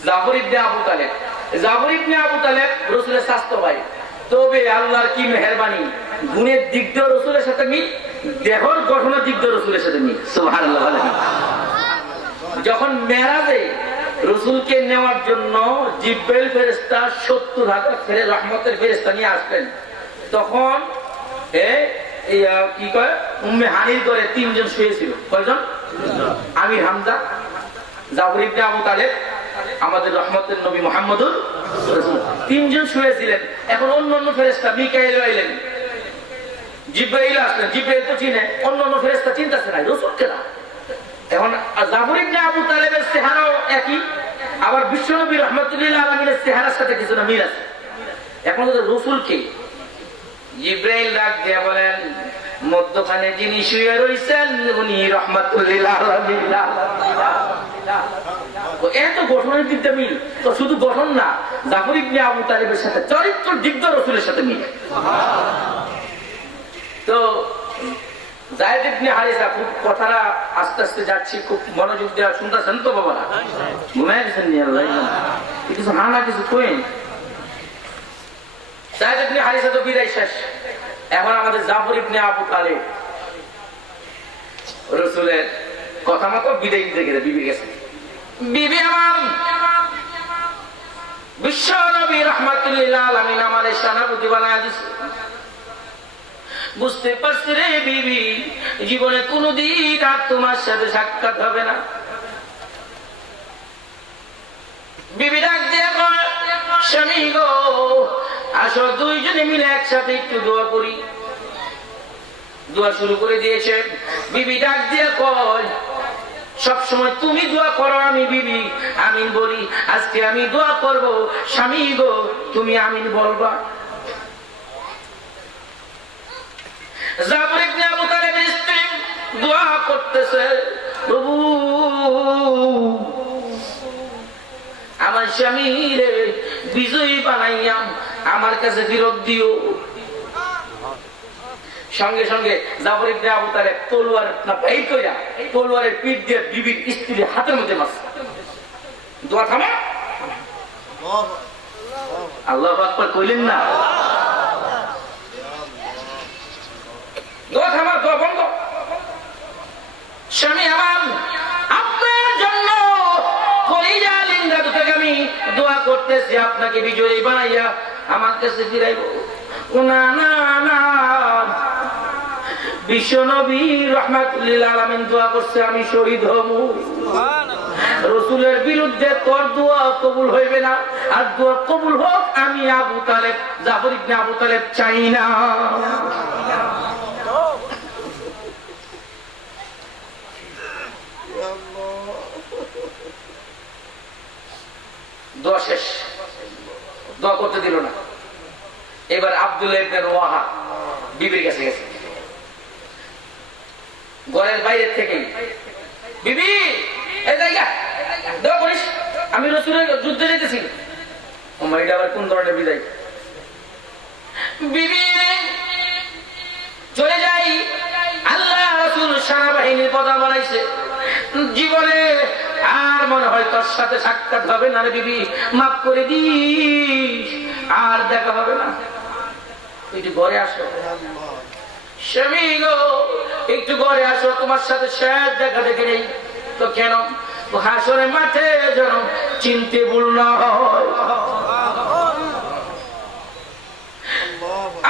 জাফর ইবনে আবু তালেব, জাফর ইবনে আবু তালেব রাসূলের স্বাস্থ্য ভাই। তবে আল্লাহর কি মেহেরবানি, গুণের দিক দিয়ে রাসূলের সাথে মিল, দেহর গঠনের দিক দিয়ে রাসূলের সাথে মিল। সুবহানাল্লাহ। যখন মেরাজে রাসূলকে নেওয়ার জন্য জিব্রাইল ফেরেশতা 70,000 রহমতের ফেরেশতা নিয়ে আসলেন, তখন কি কয় উম্মে হানির করে 3 জন শুয়েছিল। কয়জন? আমির হামজা, জাফর ইবনে আবু তালেব, আমাদের রহমতের নবী মুহাম্মদুর রাসূল, 3 জন শুয়েছিলেন। এখন অন্য ফেরেশতা মিকাইল আইলেন, জিব্রাইল আসলেন। জিব্রাইল তো চিনে, অন্য ফেরেশতা চিন্তাছে না রাসূলকে না। এখন জাফর ইবনে আবু তালেবের চেহারাও একই, আবার বিশ্বনবী রাহমাতুল্লিল আলামিনের চেহারার সাথে কিছু না মিল আছে। এখন রাসূলকে জিব্রাইল ডাক দিয়ে বলেন, মধ্যখানে যিনি শুয়ে রয়েছেন উনি রাহমাতুল্লিল আলামিন। এত গঠনের দিকটা মিল, তো শুধু গঠন না, জাফর ইবনে আবু তালেবের সাথে চরিত্র দিক দিয়ে রাসূলের সাথে মিল। তো যায়েদ ইবনে হারিসা, খুব কথাটা আস্তে আস্তে যাচ্ছি, খুব মনোযোগ দেওয়া শুনতেছেন তো বাবা? ঘুমাই গেছেন নি? আল্লাহ কিছু হানা কিছু কইন। যায়েদ ইবনে হারিসা তো বিদায় শেষ। এখন আমাদের জাফর ইবনে আবু তালেব রাসূলের কথা মতো বিদায় নিতে গেছে। বিবি গেছে, বিবি আমার বিশ্ব নবী রাহমাতুল্লিল আলামিন আমার সেনাপতি বানায় দিছে। বুঝতে পারছি রে বিবি, জীবনে কোনদিন আর তোমার সাথে সাক্ষাৎ হবে না। বিবি ডাক দিয়ে কয়, স্বামী গো আসো, 2 জনে মিলে একসাথে একটু দোয়া করি। দোয়া শুরু করে দিয়েছে। বিবি ডাক দিয়ে কয়, সবসময় তুমি দোয়া করো, আমি বিবি আমিন বলি, আজকে আমি দোয়া করব, স্বামী গো তুমি আমিন বলবা। জাফর ইবনে আবু তালেবের স্ত্রী দোয়া করতেছে, প্রভু আমার স্বামীরে বিজয়ী বানাইয়া আমার কাছে ফিরত দিও। সঙ্গে সঙ্গে জাফর ইবনে আবু তালেব তলোয়ার না বাইর কইরা তলোয়ারের পিঠ দিয়ে বিবির স্ত্রীর হাতের মধ্যে মারছে। দোয়া থামা। আল্লাহু আকবার কইলেন না? দোয়া থামা, দোয়া বন্ধ। স্বামী আমার, আপনার জন্য কলিজা লিঙ্গা থেকে আমি দোয়া করতেছি, আপনাকে বিজয়ী বানাইয়া আমার কাছে ফিরাইব। না না না, বিশ্বনবী রাহমাতুল্লিল আলামিন দোয়া করছে আমি শহীদ হব। রাসূলের বিরুদ্ধে তোর দোয়া কবুল হইবে না, আর দোয়া কবুল হোক আমি আবু তালেব, জাফর ইবনে আবু তালেব চাই না। দোয়া শেষ, দোয়া করতে দিল না। এবার আব্দুল্লাহ ইবনে রওয়াহা বিবির কাছে গেছে, ঘরের বাইরে থেকে, বিবি এই জায়গা দোয়া করিস, আমি রাসূলের যুদ্ধে যেতেছি। ওমা, এটা আবার কোন ধরনের বিদায়? বিবি চলে যাই, আল্লাহ রাসূল সেনাবাহিনীর প্রধান বানাইছে, জীবনে আর মনে হয় তোর সাথে সাক্ষাৎ হবে না রে বিবি, মাফ করে দিস, আর দেখা হবে না। একটু ঘরে আসো স্বামী গো, একটু ঘরে আসো, তোমার সাথে শেষ দেখা দেখে নেই। তো কেন? হাসরের মাঠে যেন চিনতে ভুল না হয়।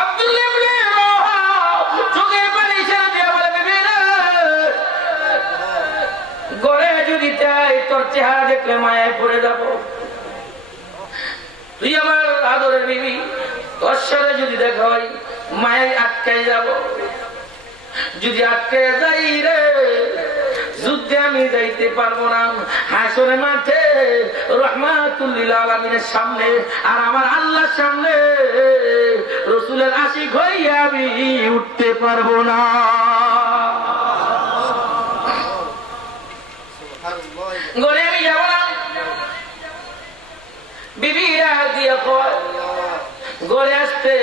আব্দুল্লাহ ইবনে রওয়াহা চোখের পানি ছেড়ে দিয়ে বলে, বিবি রে, ঘরে যদি চাই তোর চেহারা দেখলে মায়ায় পড়ে যাব। তুই আমার আদরের বিবি, তোর সাথে যদি দেখা হয় মায়ায় আটকাই যাব। যদি আটকে যাই রে, যুদ্ধে আমি যাইতে পারবো না। হাসরের মাঠে রাহমাতুল লিল আলামিনের সামনে আর আমার আল্লাহর সামনে রাসূলের আশিক হইয়া আমি উঠতে পারবো না। ঘরে আমি যাব না। বিবিরা দিয়া কয় ঘরে আসতে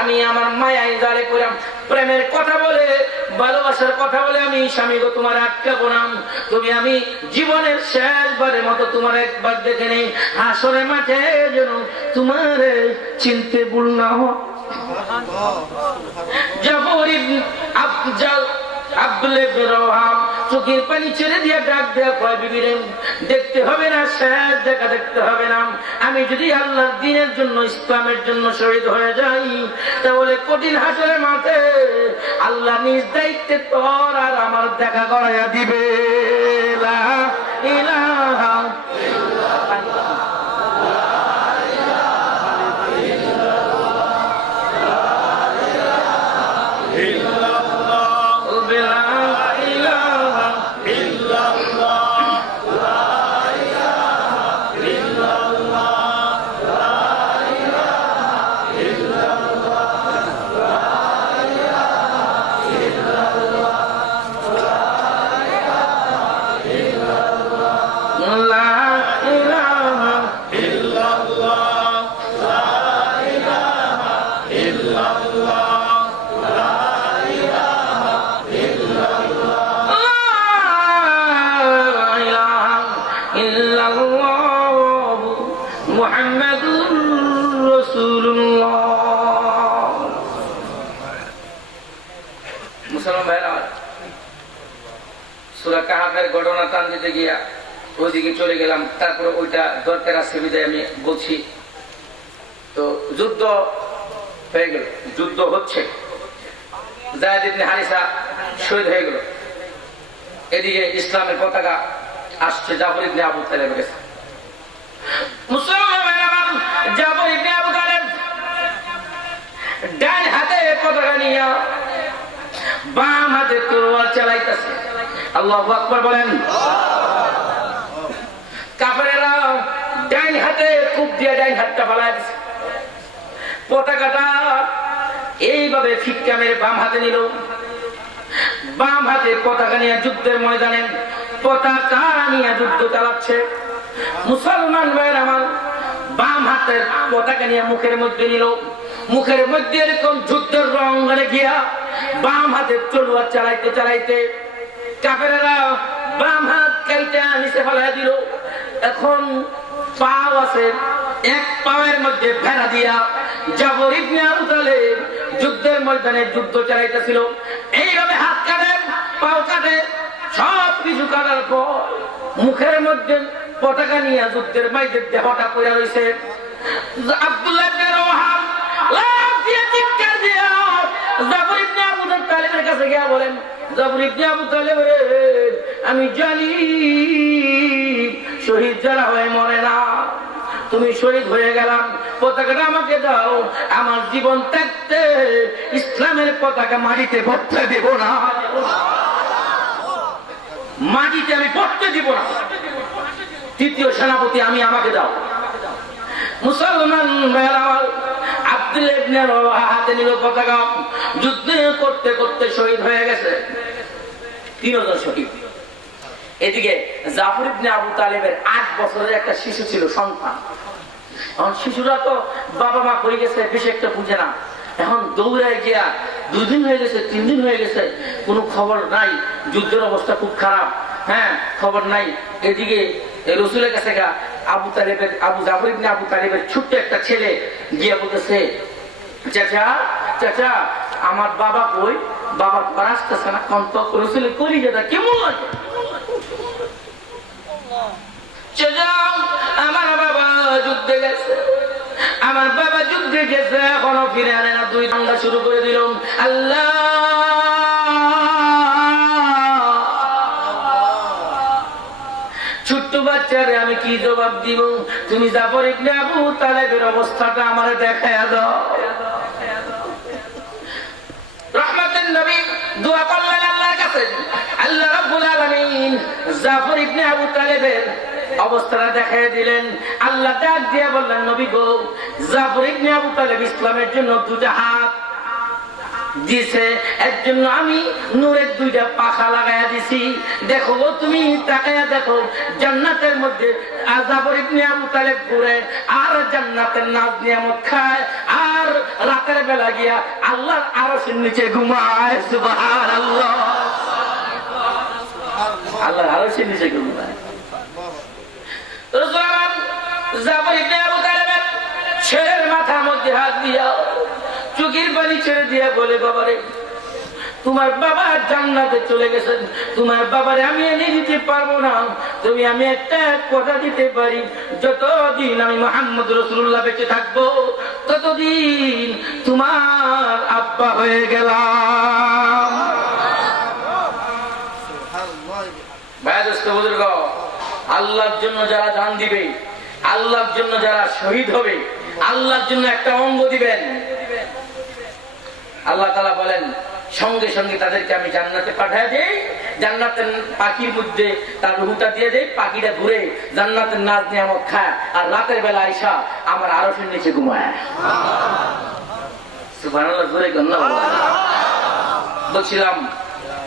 আমি আমার মায়ায় জালে কইলাম, প্রেমের কথা বলে ভালোবাসার কথা বলে আমি স্বামী গো তোমার আটকাবো না। তুমি আমি জীবনের শেষবারের মতো তোমার একবার দেখে নেই, হাসরের মাঠে যেন তোমার চিনতে ভুল না হয়। জাফর ইবনে আফজাল আব্দুল ইবনে রওহাম চোখের পানি ছেড়ে দিয়ে ডাক দেয়া কয়, বিবিরে দেখতে হবে না, শেষ দেখা দেখতে হবে না। আমি যদি আল্লাহর দ্বীনের জন্য ইসলামের জন্য শহীদ হয়ে যাই তাহলে কঠিন হাসরের মাঠে আল্লাহ নিজ দায়িত্বে তোর আর আমার দেখা করাইয়া দিবে। লা ইলাহা ঘটনা টান দিতে গিয়া ওইদিকে চলে গেলাম। তারপরে ওইটা দরকার আছে বিদায় আমি বলছি। তো যুদ্ধ হয়ে গেল, যুদ্ধ হচ্ছে, যায়েদ ইবনে হারিসা শহীদ হয়ে গেল। এদিকে ইসলামের পতাকা আসছে জাফর ইবনে আবু তালেবের কাছে। মুসলমান জাফর ইবনে আবু তালেব ডান হাতে পতাকা নিয়ে বাম হাতে তলোয়ার চালাইতেছে। আল্লাহু আকবার বলেন। কাফেরেরা ডান হাতে কূপ দিয়ে ডান হাতটা ফালায় দিছে। পতাকাটা এইভাবে ফিক্কা মেরে বাম হাতে নিল। বাম হাতে পতাকা নিয়ে যুদ্ধের ময়দানে পতাকা নিয়ে যুদ্ধ চালাচ্ছে। মুসলমান ভাইয়ের আমার বাম হাতের পতাকা নিয়ে মুখের মধ্যে নিল। মুখের মধ্যে এরকম যুদ্ধের রঙে গিয়া বাম হাতে তলোয়ার চালাইতে চালাইতে কাফেরেরা বাম হাত কাইতে নিচে ফেলাই দিল। এখন পাও আছে, এক পায়ের মধ্যে ভেড়া দিয়া জাফর ইবনে আবু তালেব যুদ্ধের ময়দানে যুদ্ধ চালাইতেছিল। এইভাবে হাত কাটে, পাও কাটে, সব কিছু কাটার পর মুখের মধ্যে পতাকা নিয়ে যুদ্ধের ময়দানে দেহটা পড়ে রয়েছে। আব্দুল্লাহ ইবনে রওয়াহা লাফ দিয়ে চিৎকার দিয়া জাফর ইবনে আবু তালেবের কাছে গিয়া বলেন, জাফর ইবনে আবু তালেব আমি জানি শহীদ যারা হয়ে মরে না, তুমি শহীদ হয়ে গেলাম, পতাকাটা আমাকে দাও। আমার জীবন থাকতে ইসলামের পতাকা মাটিতে পড়তে দেব না, মাটিতে আমি পড়তে দিব না। তৃতীয় সেনাপতি আমি, আমাকে দাও। মুসলমান আব্দুল্লাহ ইবনে রওয়াহা হাতে নিল পতাকা। যুদ্ধ করতে করতে শহীদ হয়ে গেছে, 3 জন শহীদ। এদিকে জাফর ইবনে আবু তালেবের 8 বছরের একটা শিশু ছিল, সন্তান। এখন শিশুরা তো বাবা মা করে গেছে, বেশি একটা বুঝে না। এখন দৌড়ায় গিয়া 2 দিন হয়ে গেছে, 3 দিন হয়ে গেছে, কোনো খবর নাই। যুদ্ধের অবস্থা খুব খারাপ, হ্যাঁ, খবর নাই। এদিকে রাসূলের কাছে আবু তালেবের জাফর ইবনে আবু তালেবের ছোট্ট একটা ছেলে গিয়া বলতেছে, চাচা চাচা আমার বাবা কই, বাবা ঘর আসতেছে না। কন্ত রাসূলের কলিজাটা কেমন লাগে। আমার বাবা যুদ্ধে গেছে, আমার বাবা যুদ্ধে গেছে, এখনো ফিরে আনে না। 2 দাঙ্গা শুরু করে দিল। আল্লাহ, ছোট্ট বাচ্চারে আমি কি জবাব দিব? তুমি জাফর ইবনে আবু তালেবের অবস্থাটা আমারে দেখায়া দাও। রহমাতুল নবী দোয়া করলেন আল্লাহর কাছে, আল্লাহ রাব্বুল আলামিন জাফর ইবনে আবু তালেবের অবস্থাটা দেখাই দিলেন। আল্লাহ ডাক দিয়ে বললেন, নবী গো, জাফর ইবনে আবু তালেব ইসলামের জন্য দুটা হাত দিছে, এর জন্য আমি নূরের দুইটা পাখা লাগাইয়া দিছি। দেখো তুমি তাকায়া দেখো, জান্নাতের মধ্যে জাফর ইবনে আবু তালেব ঘুরে আর জান্নাতের নাজ নিয়ামত খায়, আর রাতের বেলা গিয়া আল্লাহর আরশের নিচে ঘুমায়। সুবহানাল্লাহ, আল্লাহর আরশের নিচে ঘুমায়। জাফর ইবনে আবু তালেবের ছেলের মাথার মধ্যে হাত দিয়া চোখের পানি ছেড়ে দিয়ে বলে, বাবারে, তোমার বাবা জান্নাতে চলে গেছেন, তোমার বাবারে আমি এনে দিতে পারবো না, তুমি আমি একটা কথা দিতে পারি, যতদিন আমি মুহাম্মদ রাসূলুল্লাহ বেঁচে থাকবো ততদিন তোমার আব্বা হয়ে গেলাম। বুজুর্গ, আল্লাহর জন্য যারা জান দিবে, আল্লাহর জন্য যারা শহীদ হবে, আল্লাহর জন্য একটা অঙ্গ দিবেন, আল্লাহ তাআলা বলেন সঙ্গে সঙ্গে তাদেরকে আমি জান্নাতে পাঠিয়ে দেই, জান্নাতের পাখির মধ্যে তার রূহটা দিয়ে দেই, পাখিটা ঘুরে জান্নাতের নাজ নিয়ামত খায়, আর রাতের বেলা আইসা আমার আরশের নিচে ঘুমায়। সুবহানাল্লাহ, জোরে গন্না। বলছিলাম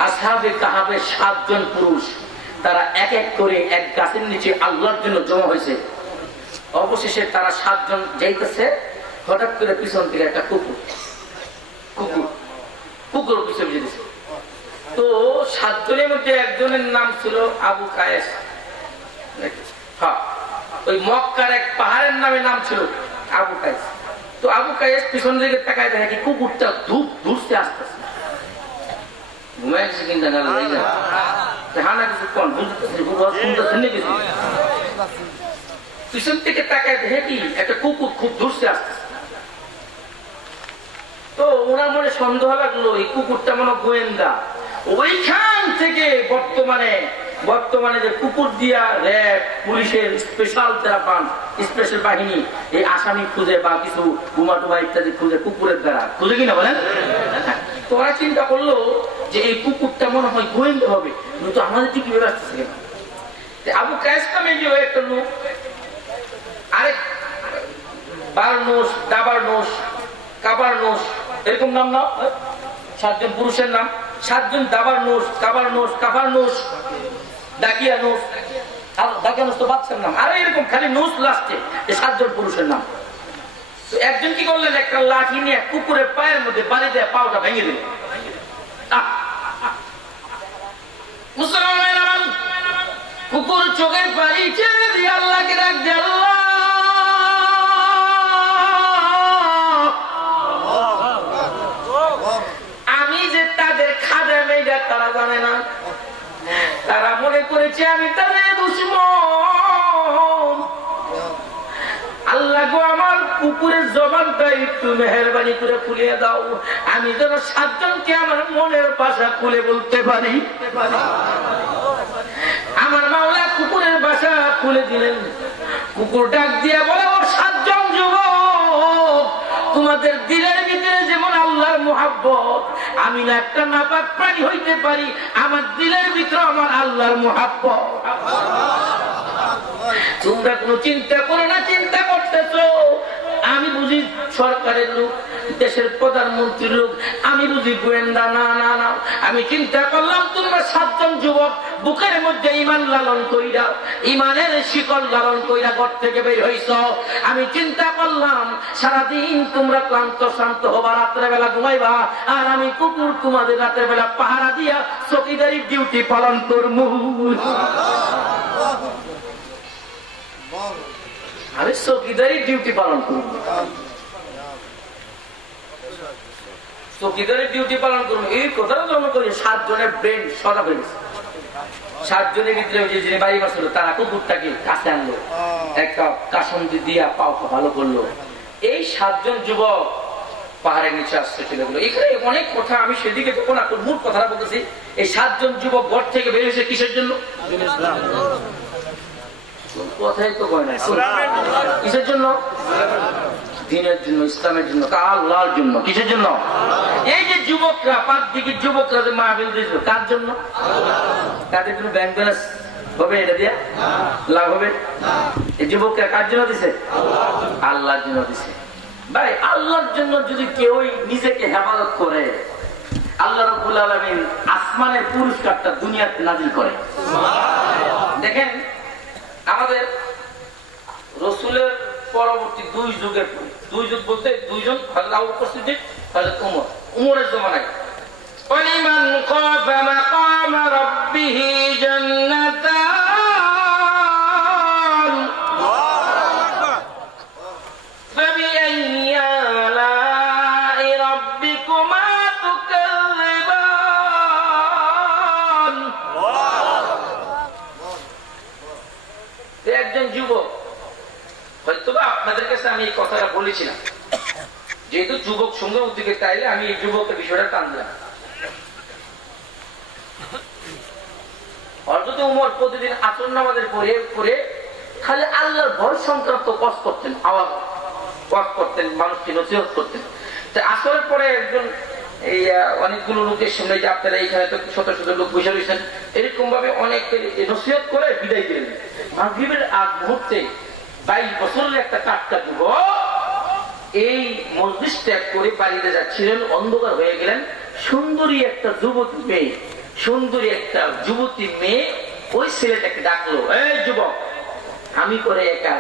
আসহাবে কাহাফের 7 জন পুরুষ, তারা এক এক করে এক গাছের নিচে আল্লাহর জন্য জমা হয়েছে। অবশেষে তারা 7 জন যাইতেছে, হঠাৎ করে পিছন থেকে একটা কুকুর পিছনে যেতেছে। তো 7 জনের মধ্যে একজনের নাম ছিল আবু কায়েস। হ্যাঁ, ওই মক্কার এক পাহাড়ের নামে নাম ছিল আবু কায়েস। তো আবু কায়েস পিছন দিকে তাকায় দেখে কি কুকুরটা ধূপ ধুসতে আসতেছে। ঘুমায় গেছে কিনা না, কিছু কোন পিছন থেকে তাকায় দেখে কি একটা কুকুর খুব ধুসতে আসতেছে। তো ওনার মনে সন্দেহ লাগলো, এই কুকুরটা মনে গোয়েন্দা। ওইখান থেকে বর্তমানে যে কুকুর দিয়া র্যাব, পুলিশের স্পেশাল যারা পান, স্পেশাল বাহিনী এই আসামি খুঁজে বা কিছু গুমাটুমা ইত্যাদি খুঁজে কুকুরের দ্বারা খুঁজে কিনা বলেন। তো ওরা চিন্তা করলো যে এই কুকুরটা মনে হয় গোয়েন্দা হবে, কিন্তু আমাদের ঠিক কিভাবে আসতেছে কেন। আবু কায়েস নামে যে একটা লোক, আরেক বারনোস, দাবারনোস, কাবারনোস, এরকম নাম না, 7 জন পুরুষের নাম, 7 জন দাবারনোস, কাবারনোস, কাবারনোস, দাকিয়ানোস, আর দাকিয়ানোস তো বাচ্চার নাম, আর এরকম খালি নোস লাস্টে, এই 7 জন পুরুষের নাম। তো একজন কি করলেন, একটা লাঠি নিয়ে কুকুরের পায়ের মধ্যে বাড়ি দেয়, পাওটা ভেঙে দিল। মুসলমান কুকুর চোখের পানি ছেড়ে দিয়ে আল্লাহকে ডাক দিয়ে, আল্লাহ তারা জানে না, তারা মনে করেছে আমি তাদের দুশমন। আল্লাহ গো, আমার কুকুরের জবানটা একটু মেহেরবানি করে খুলে দাও, আমি যেন 7 জনকে আমার মনের ভাষা খুলে বলতে পারি। আমার মাওলা কুকুরের ভাষা খুলে দিলেন। কুকুর ডাক দিয়ে বলে, ও 7 জন যুবক, তোমাদের দিলের ভিতরে যেমন আল্লাহর মুহাব্বত, আমি না একটা নাপাক প্রাণী হইতে পারি, আমার দিলের ভিতরে আমার আল্লাহর মুহাব্বত। তোমরা কোনো চিন্তা করো না, চিন্তা করতেছো আমি বুঝি সরকারের লোক, দেশের প্রধানমন্ত্রীর লোক, আমি বুঝি গোয়েন্দা। না না না, আমি চিন্তা করলাম তোমরা 7 জন যুবক বুকের মধ্যে ঈমান লালন কইরা, ঈমানের শিকল লালন কইরা ঘর থেকে বের হইছ। আমি চিন্তা করলাম সারাদিন তোমরা ক্লান্ত শান্ত হবা, রাত্রে বেলা ঘুমাইবা, আর আমি কুকুর তোমাদের রাতের বেলা পাহারা দিয়া চৌকিদারি ডিউটি পালন করবো। আমি চৌকিদারি ডিউটি পালন করবো, চৌকিদারি ডিউটি পালন করবো। এই কথাটা জন্ম করি 7 জনের ব্রেন সদা হয়ে গেছে। 7 জনের ভিতরে যিনি বাড়ি বাসলো, তারা কুকুরটাকে কাছে আনলো, একটা কাসন্দি দিয়া পাওয়া ভালো করলো। এই 7 জন যুবক পাহাড়ের নিচে আসতে চলে গেল। এখানে অনেক কথা, আমি সেদিকে তো না, মূল কথাটা বলতেছি। এই 7 জন যুবক ঘর থেকে বেরিয়েছে কিসের জন্য? কথাই তো কয় না, কিসের জন্য? দিনের জন্য, ইসলামের জন্য, আল্লাহর জন্য। কিসের জন্য? এই যে যুবকরা, 5 দিকের যুবকরা যে মাহফিল দিয়েছিল, কার জন্য? তাদের কোনো ব্যাংক ব্যালেন্স হবে এটা দিয়ে লাভ হবে? এই যুবকরা কার জন্য দিছে? আল্লাহর জন্য দিছে। ভাই, আল্লাহর জন্য যদি কেউ নিজেকে হেফাজত করে, আল্লাহ রাব্বুল আলামিন আসমানের পুরস্কারটা দুনিয়াতে নাজিল করে। দেখেন, আমাদের রাসূলের পরবর্তী 2 যুগের, 2 যুগ বলতে 2 জন, হযরত আবু বকর সিদ্দিক, হযরত ওমর। ওমরের জমানায় ওয়ালিমান খাফা মাকামা রাব্বিহি জান্নাতান ফাবিআইয়ি আলাই রাব্বিকুমা তুকাল্লিবান। একজন যুবক, হয়তোবা আপনাদের কাছে আমি এই কথাটা বলেছিলাম, যেহেতু যুবক সঙ্গে উদ্যোগে তাইলে আমি এই যুবকের বিষয়টা টান দিলাম। হযরত ওমর প্রতিদিন আসর নামাজের পরে খালি আল্লাহর ভয় সংক্রান্ত কাজ করতেন, আওয়াজ ওয়াজ করতেন, মানুষকে নসিহত করতেন। তো আসরের পরে একজন এই অনেকগুলো লোকের সামনে, যে আপনারা এইখানে তো শত শত লোক বসে রয়েছেন, এরকম ভাবে অনেক নসিহত করে বিদায় দিলেন। মাগরিবের আগ মুহূর্তে 22 বছরের একটা টাটকা যুবক এই মসজিদ ত্যাগ করে বাড়িতে যাচ্ছিলেন, অন্ধকার হয়ে গেলেন। সুন্দরী একটা যুবতী মেয়ে, সুন্দরী একটা যুবতী মেয়ে ওই ছেলেটাকে ডাকলো, এই যুবক, আমি করে একা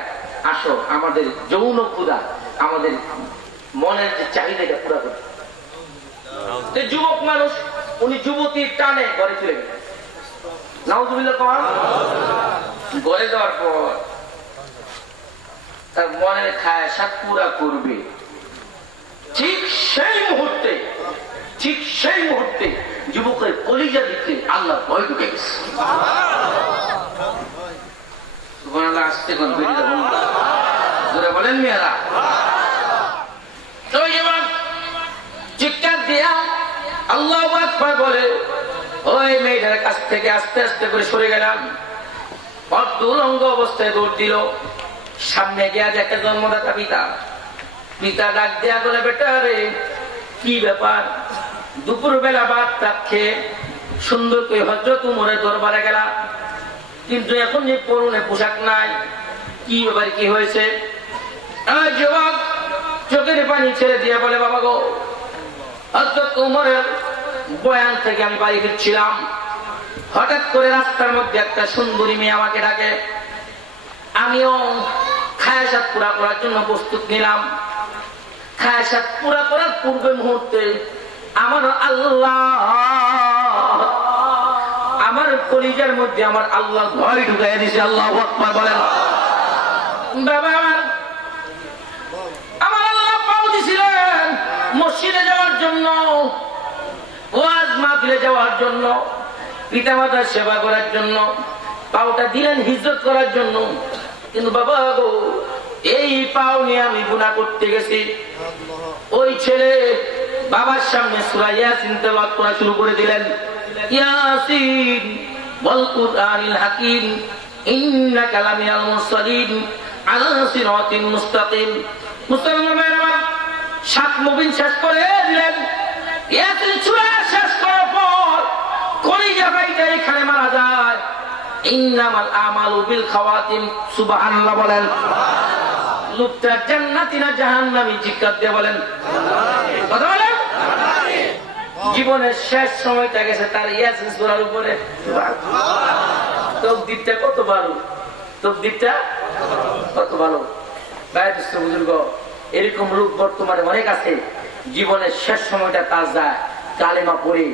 আসো, আমাদের যৌন ক্ষুধা, আমাদের মনের যে চাহিদাটা পুরা করতে। যুবক মানুষ, উনি যুবতীর টানে ঘরে চলে গেলেন। নাউজুবিল্লাহ। ঘরে যাওয়ার পর তার মনের খায়সাত পুরা করবে, ঠিক সেই মুহূর্তে যুবকের কলিজা দিতে আল্লাহ ভয় ঢুকে গেছে। আসতে বলেন মেয়েরা, চিৎকার দিয়া আল্লাহু আকবার বলে ওই মেয়েটার কাছ থেকে আস্তে আস্তে করে সরে গেলাম। অর্ধুলঙ্গ অবস্থায় দৌড় দিল। সামনে গিয়া দেখে জন্মদাতা পিতা ডাক দেয়া বলে, বেটা রে, কি ব্যাপার? দুপুর বেলা ভাত খেয়ে সুন্দর করে হযরত ওমরের দরবারে গেলা, কিন্তু এখন যে পরনে পোশাক নাই, কি ব্যাপার, কি হয়েছে? যুবক চোখের পানি ছেড়ে দিয়ে বলে, বাবা গো, হযরত ওমরের বয়ান থেকে আমি বাড়ি ফিরছিলাম, হঠাৎ করে রাস্তার মধ্যে একটা সুন্দরী মেয়ে আমাকে ডাকে। আমিও খায়সাত পুরা করার জন্য প্রস্তুত নিলাম। খায়সাত পুরা করার পূর্বে মুহূর্তে আমার আল্লাহ, আমার কলিজার মধ্যে আমার আল্লাহ ভয় ঢুকাইয়া দিয়েছে। আল্লাহু আকবার বলেন। বাবা, আমার আল্লাহ পাও দিয়েছিলেন মসজিদে যাওয়ার জন্য, ওয়াজ মাহফিলে যাওয়ার জন্য, পিতামাতার সেবা করার জন্য, পাওটা দিলেন হিজরত করার জন্য। কিন্তু বাবা গো, এই পাও নিয়ে আমি গুনাহ করতে গেছি। ওই ছেলে বাবার সামনে সূরা ইয়াসিন তেলাওয়াত করা শুরু করে দিলেন। ইয়াসিন ওয়াল কুরআনিল হাকিম ইন্নাকা লামিনাল মুরসালিন আলা সিরাতিন মুস্তাকিম। মুসলমানেরা 7 মুবিন শেষ করে দিলেন। ইয়াসিন সূরা শেষ করার পর কলিজা বাইটা এখানে মারা যায়। ইন্নামাল আমালু বিল খাওয়াতিম। সুবহানাল্লাহ বলেন। লোকটা জান্নাতি না জাহান্নামী? জিজ্ঞাসা দিয়ে বলেন, কথা বলেন। জীবনের শেষ সময়টা গেছে তার ইয়াসিন সূরার উপরে। তকদিরটা কত ভালো, তকদিরটা কত ভালো। বায়তুস বুজুর্গ, এরকম লোক বর্তমানে অনেক আছে। জীবনের শেষ সময়টা তার যায় কালেমা পড়ে,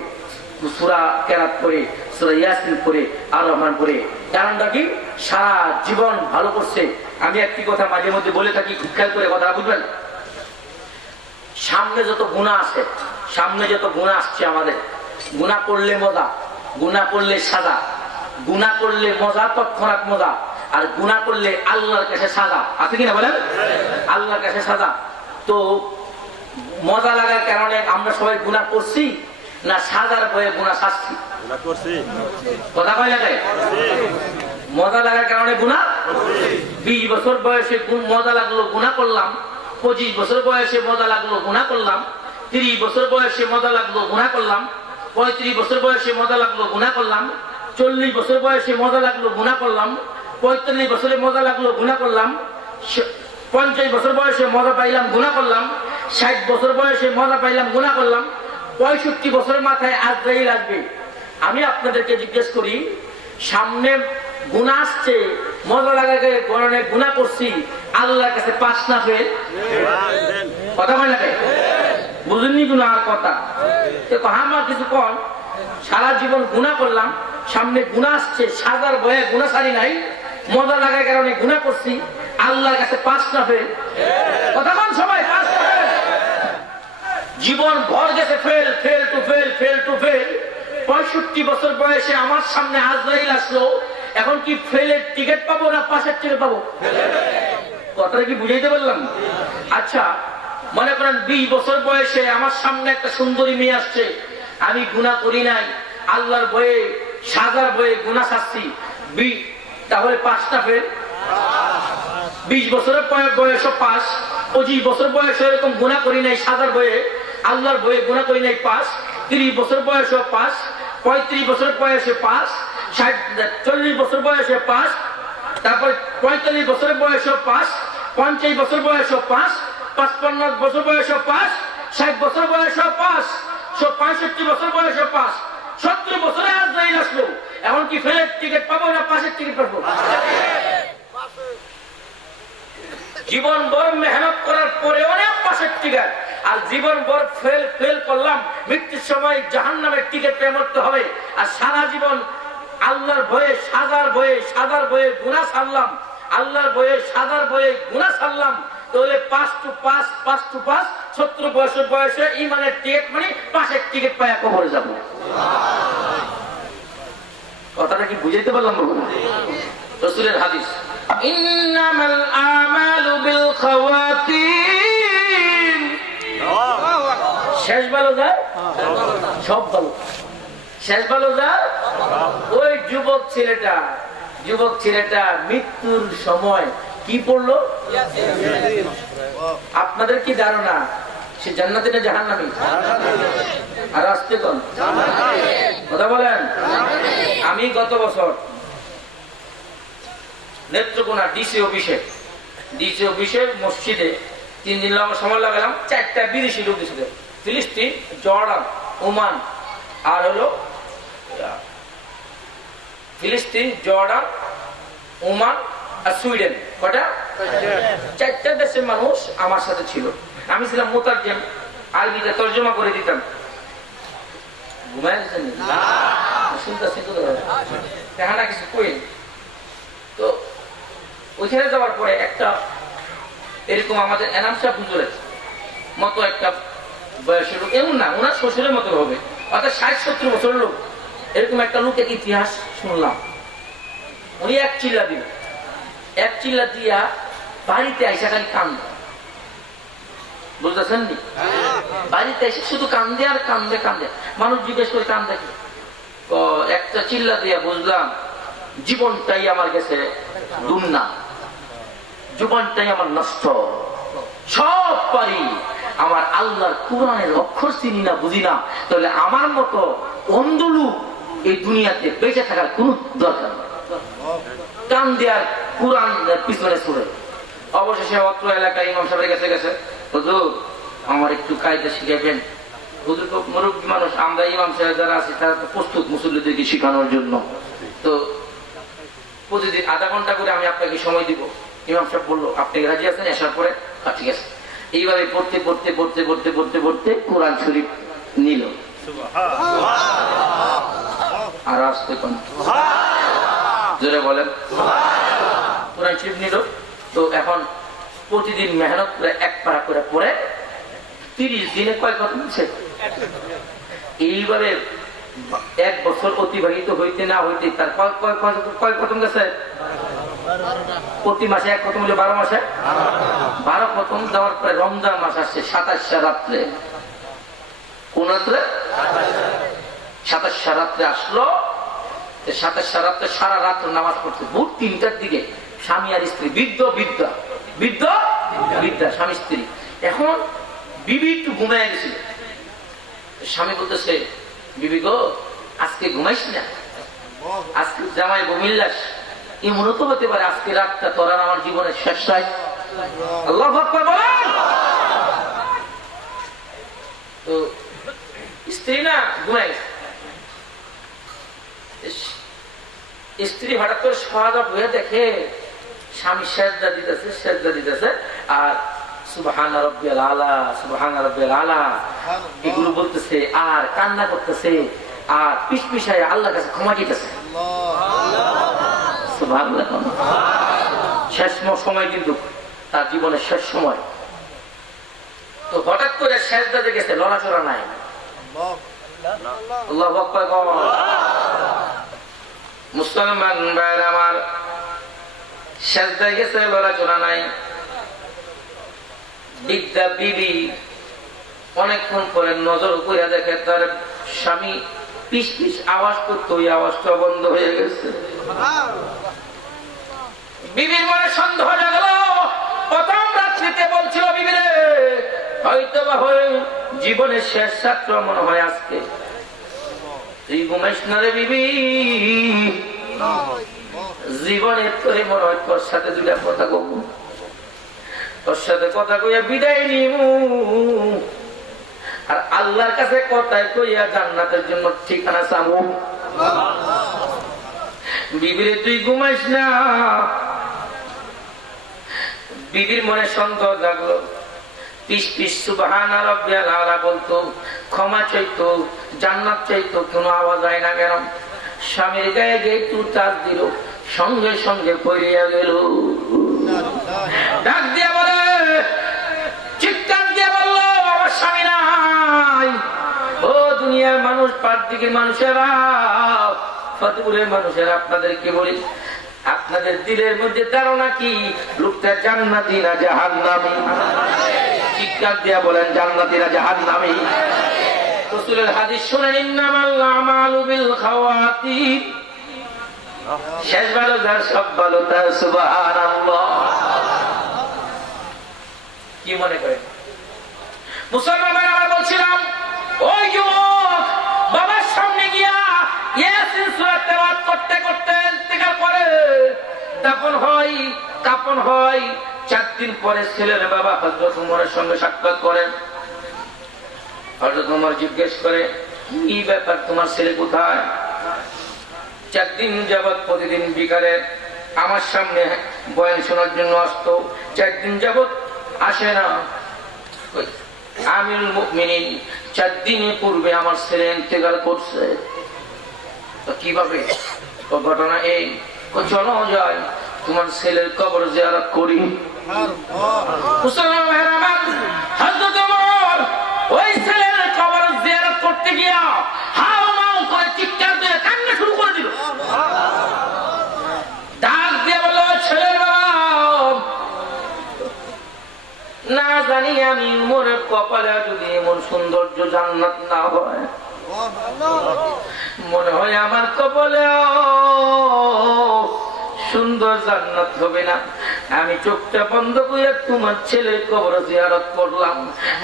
সূরা কেরাত পড়ে, সূরা ইয়াসিন পড়ে, আর রহমান পড়ে। কারণটা কি? সারা জীবন ভালো করছে। আমি একটি কথা মাঝে মধ্যে বলে থাকি, খেয়াল করে কথা বুঝবেন। সামনে যত গুনাহ আছে, সামনে যত গুনাহ আসছে আমাদের, গুনাহ করলে মজা, গুনাহ করলে সাজা, গুনাহ করলে মজা, তৎক্ষণাৎ মজা, আর গুনাহ করলে আল্লাহর কাছে সাজা আছে কিনা বলেন? আল্লাহর কাছে সাজা। তো মজা লাগার কারণে আমরা সবাই গুনাহ করছি, না সাজার ভয়ে গুনাহ শাস্তি? কথা কয় লাগে? মজা লাগার কারণে গুনাহ। 20 বছর বয়সে মজা লাগলো, গুনাহ করলাম, 25 বছর বয়সে মজা লাগলো গুনাহ করলাম, 30 বছর বয়সে মজা লাগলো গুনাহ করলাম, 35 বছর বয়সে মজা লাগলো গুনাহ করলাম, 40 বছর বয়সে মজা লাগলো গুনাহ করলাম, 45 বছরে মজা লাগলো গুনাহ করলাম, 50 বছর বয়সে মজা পাইলাম গুনাহ করলাম, 60 বছর বয়সে মজা পাইলাম গুনাহ করলাম, 65 বছরের মাথায় আজরাইল আসবে। আমি আপনাদেরকে জিজ্ঞেস করি, সামনে গুনাহ আসছে, মজা লাগাকে গণনে গুনাহ করছি, আল্লাহর কাছে পাস না ফেল? কথা বলে না বুঝেননি গুনার কথা? আমার কিছু কম, সারা জীবন গুনাহ করলাম, সামনে গুনাহ আসছে, সাজার ভয়ে গুনাহ সারি নাই, মজা লাগার কারণে গুনাহ করছি, আল্লাহর কাছে পাস না ফেল? কথা বল সবাই, পাস না ফেল? জীবন ভর গেছে fail fail to fail fail to fail. 65 বছর বয়সে আমার সামনে আজরাইল আসলো, এখন কি ফেলের টিকিট পাবো না পাশের টিকিট পাবো? কথাটা কি বুঝাইতে পারলাম? আচ্ছা, মনে করেন 20 বছর বয়সে আমার সামনে একটা সুন্দরী মেয়ে আসছে, আমি গুনাহ করি নাই, আল্লাহর ভয়ে সাজার ভয়ে গুনাহ সারছি, তাহলে পাঁচটা ফেল? 20 বছরের বয়স পাস, 25 বছর বয়সে এরকম গুনাহ করি নাই, সাজার ভয়ে আল্লাহর ভয়ে গুনাহ করি নাই, পাস। 30 বছর বয়সে পাস, 35 বছর বয়সে পাস, 40 বছর বয়সে পাস, তারপর 45 বছর বয়সে পাস, 50 বছর বয়সে পাস, 55 বছর বয়সে পাস, 60 বছর বয়সে পাস, 65 বছর বয়সে পাস, 70 বছরে আজরাইল আসলো, এখন কি ফেলের টিকিট পাবো না পাশের টিকিট পাবো? জীবন ভর মেহনত করার পরে অনেক পাশের টিকিট, আর জীবন ভর ফেল ফেল করলাম, মৃত্যুর সময় জাহান্নামের টিকিট পেয়ে মরতে হবে। আর সারা জীবন আল্লাহর ভয়ে সাজার ভয়ে গুনাহ সারলাম, আল্লাহর ভয়ে সাজার ভয়ে গুনাহ সারলাম, তাহলে 5 টু 5 70 বছর বয়সে ইমানের টিকিট মানে পাশের টিকিট পায় কবরে যাব। কথাটা কি বুঝাইতে পারলাম? রাসূলের হাদিস, ইন্নামাল আমালু বিল খাওয়াতিম। শেষ ভালো যায়, সব ভালো, শেষ ভালো যায়। ওই যুবক ছেলেটা মৃত্যুর সময় কি পড়লো? আপনাদের কি ধারণা সে জান্নাতে না জাহান্নামে? আর আসতে কোন কথা বলেন? আমি গত বছর নেত্রকোনা ডিসি অফিসে মসজিদে 3 দিন সময় লাগালাম। 4টা বিদেশি লোক দিয়েছিল, ফিলিস্তিন, জর্ডান, ওমান, আর হলো ফিলিস্তিন, জর্ডান, ওমান আর সুইডেন। কটা? 4টা দেশের মানুষ আমার সাথে ছিল। আমি ছিলাম মুতারজেম, আরবিতে তর্জমা করে দিতাম। ঘুমায় গেছেন না? শুনতেছেন তো না কিছু কই। তো ওইখানে যাওয়ার পরে একটা এরকম আমাদের এনাম সাহেব হুজুরের মতো একটা বয়সের লোক, এমন না ওনার শ্বশুরের মতো হবে, অর্থাৎ 60-70 বছরের লোক, এরকম একটা লোকের ইতিহাস শুনলাম। উনি এক চিল্লা দিয়া বাড়িতে আইসা খালি কান্দে, বুঝতেছেন নি? বাড়িতে এসে শুধু কান্দে আর কান্দে। মানুষ জিজ্ঞেস করে কান্দে কি? একটা চিল্লা দিয়া বুঝলাম জীবনটাই আমার গেছে দুন্না, জীবনটাই আমার নষ্ট, সব পারি, আমার আল্লাহর কোরআনের অক্ষর চিনি না, বুঝি না, তাহলে আমার মতো অন্ধ লোক এই দুনিয়াতে বেঁচে থাকার কোন দরকার নেই। কান দেয়ার কোরআন পিছনে ছুড়ে। অবশেষে অত্র এলাকায় ইমাম সাহেবের কাছে গেছে, হুজুর আমার একটু কায়দা শিখাবেন। হুজুর মুরব্বী মানুষ, আমরা ইমাম সাহেব যারা আছি তারা তো প্রস্তুত মুসল্লিদেরকে শিখানোর জন্য, তো প্রতিদিন আধা ঘন্টা করে আমি আপনাকে সময় দিব। ইমাম সাহেব বললো, আপনি রাজি আছেন? আসার পরে ঠিক আছে। এইভাবে পড়তে কোরআন শরীফ নিল। আর আসতে কোন জোরে বলেন, কোরআন শরীফ নিল। তো এখন প্রতিদিন মেহনত করে 1 পারা করে পড়ে 30 দিনে কয় খতম হচ্ছে? এইভাবে 1 বছর অতিবাহিত হইতে না হইতে তার কয় খতম গেছে? প্রতি মাসে 1 খতম হলে 12 মাসে 12 খতম দেওয়ার পরে রমজান মাস আসছে 27 রাত্রে। কোন রাত্রে? 27 রাত্রে আসলো। 27 রাত্রে সারা রাত্র নামাজ পড়ছে। ভোর 3টার দিকে স্বামী আর স্ত্রী, বৃদ্ধ বিদ্যা, স্বামী স্ত্রী। এখন বিবি একটু ঘুমায় গেছিল, স্বামী বলতেছে, বিবি গো আজকে ঘুমাইস না, আজকে জামাই বমিল্লাস, এমন তো হতে পারে আজকে রাতটা তোর আর আমার জীবনের শেষ রাত। আল্লাহু আকবার বলেন। তো স্ত্রী না ঘুমাই, স্ত্রী হঠাৎ করে সজাগ হয়ে দেখে স্বামী সেজদা দিতেছে আর সুবহান রাব্বিয়াল আলা, সুবহান রাব্বিয়াল আলা এগুলো বলতেছে আর কান্না করতেছে আর পিছপিছায় আল্লাহর কাছে ক্ষমা চাইতেছে। সুবহানাল্লাহ। শেষ সময় কিন্তু তার জীবনের শেষ সময়। তো হঠাৎ করে সেজদাতে গেছে, লড়াচড়া নাই। আল্লাহু আকবার। মুসলমান ভাইরা আমার, সেজদায় গেছে, লড়াচড়া নাই। বিদ্যা বিবি অনেকক্ষণ পরে নজর করে দেখে তার স্বামী পিস পিস আওয়াজ করতো, ওই আওয়াজটা বন্ধ হয়ে গেছে। বিবির মনে সন্দেহ জাগলো। প্রথম রাত্রিতে বলছিল বিবি রে, হয়তো বা হয় জীবনের শেষ ছাত্র মনে হয় আজকে, তুই ঘুমাইস না রে বিবি, জীবনের তোরে মনে হয় তোর সাথে দুটা কথা কব, তোর সাথে কথা কইয়া বিদায় নিমু আর আল্লাহর কাছে কথায় কইয়া জান্নাতের জন্য ঠিকানা চাবো। বিবিরে তুই ঘুমাইস না। বিবির মনে সন্দেহ জাগলো, পিস পিস সুবহান রাব্বিয়াল আলা বলতো, ক্ষমা চাইতো, জান্নাত চাইতো, কোনো আওয়াজ হয় না কেন? স্বামীর গায়ে গিয়ে একটু টাচ দিল, সঙ্গে সঙ্গে পড়িয়া গেল। ডাক দিয়া বলে, চিৎকার দিয়ে বললো, আমার স্বামী নাই। ও দুনিয়ার মানুষ, পাঁচ দিকের মানুষেরা, ফতেপুরের মানুষেরা, আপনাদেরকে বলি, আপনাদের দিলের মধ্যে ধারণা কি লোকটা জান্নাতি না জাহান্নামী? চিৎকার দিয়া বলেন, জান্নাতি না জাহান্নামী? রাসূলের হাদিস শুনেন, ইন্নামাল আমালু বিল খাওয়াতিম, শেষ ভালো যার সব ভালো তার। সুবহানাল্লাহ। কি মনে করেন মুসলমান ভাই? আমরা বলছিলাম ওই যুবক বাবার সামনে গিয়া ইয়াসিন সূরা তেলাওয়াত করতে করতে ইন্তেকাল করে, দাফন হয়, কাফন হয়। 4 দিন পরে ছেলের বাবা হযরত ওমরের সঙ্গে সাক্ষাৎ করেন। হযরত ওমর জিজ্ঞেস করে, কি ব্যাপার, তোমার ছেলে কোথায়? 4 দিন যাবৎ প্রতিদিন বিকালে আমার সামনে বয়ান শোনার জন্য আসতো, 4 দিন যাবৎ আসে না। আমিরুল মুমিনিন, 4 দিন পূর্বে আমার ছেলে ইন্তেকাল করছে। তো কিভাবে? তো ঘটনা এই, চলো যাই তোমার ছেলের কবর জিয়ারত করি। মুসলমান ভাইরা আমার, হযরত ওমর ওই ছেলের কবর জিয়ারত করতে গিয়া হাও মাও করে চিৎকার দিয়ে কান্না শুরু করে দিল। ডাক দিয়ে বলল, ছেলের বাবা, না জানি আমি উমরের কপালে যদি এমন সৌন্দর্য জান্নাত না হয়, মনে হয় আমার কপালে সুন্দর জান্নাত হবে না। আমি চোখটা বন্ধ করে তোমার ছেলের কবর জিয়ারত করলাম,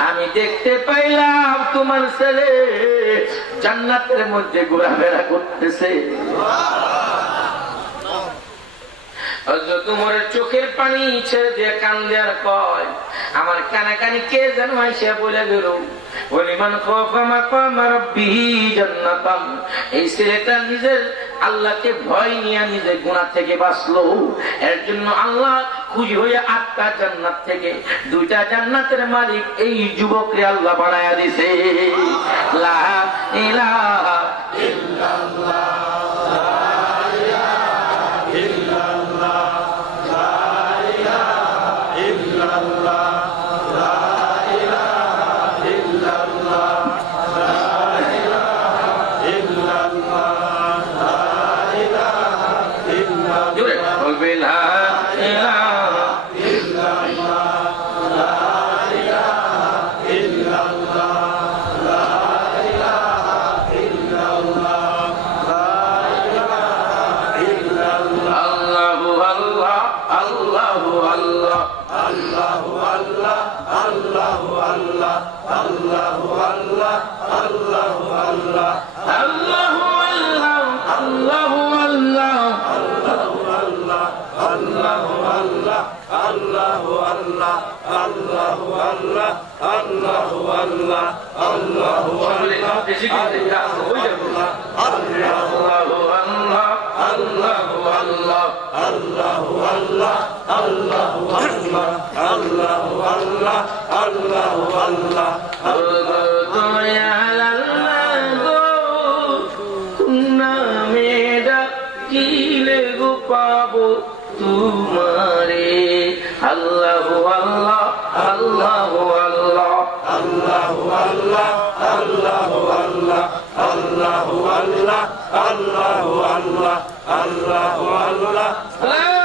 আমি দেখতে পাইলাম তোমার ছেলে জান্নাতের মধ্যে ঘোরাফেরা করতেছে। হযরত ওমরের চোখের পানি ছেড়ে দিয়ে কান্দে আর কয়, আমার কানাকানি কে যেন আইসা বলে গেল, ওয়ালিমান খাফা মাকাম রাব্বিহি জান্নাতান। এই ছেলেটা নিজের আল্লাহকে ভয় নিয়ে নিজের গুনাহ থেকে বাঁচলো, এর জন্য আল্লাহ খুশি হয়ে 8টা জান্নাত থেকে 2টা জান্নাতের মালিক এই যুবককে আল্লাহ বানায়া দিয়েছে। লা ইলাহা ইল্লাল্লাহ। আল্লাহ আল্লাহ আল্লাহ আল্লাহ আল্লাহ আল্লাহ আল্লাহ আল্লাহ আল্লাহ আল্লাহ আল্লাহ আল্লাহ আল্লাহ আল্লাহ আল্লাহ আল্লাহ আল্লাহ আল্লাহ আল্লাহ বেশি করে হয়ে যাবে আল্লাহ আল্লাহ আল্লাহ আল্লাহ আল্লাহ আল্লাহ আল্লাহ আল্লাহ আল্লাহ আল্লাহ আল্লাহ আল্লাহ দয়াল আল্লাহ গো নামে ডাকিলে গো পাবো তোমারে আল্লাহ আল্লাহ আল্লাহ আল্লাহ আল্লাহ আল্লাহ আল্লাহ আল্লাহ আল্লাহ আল্লাহ আল্লাহ আল্লাহ আল্লাহ আল্লাহ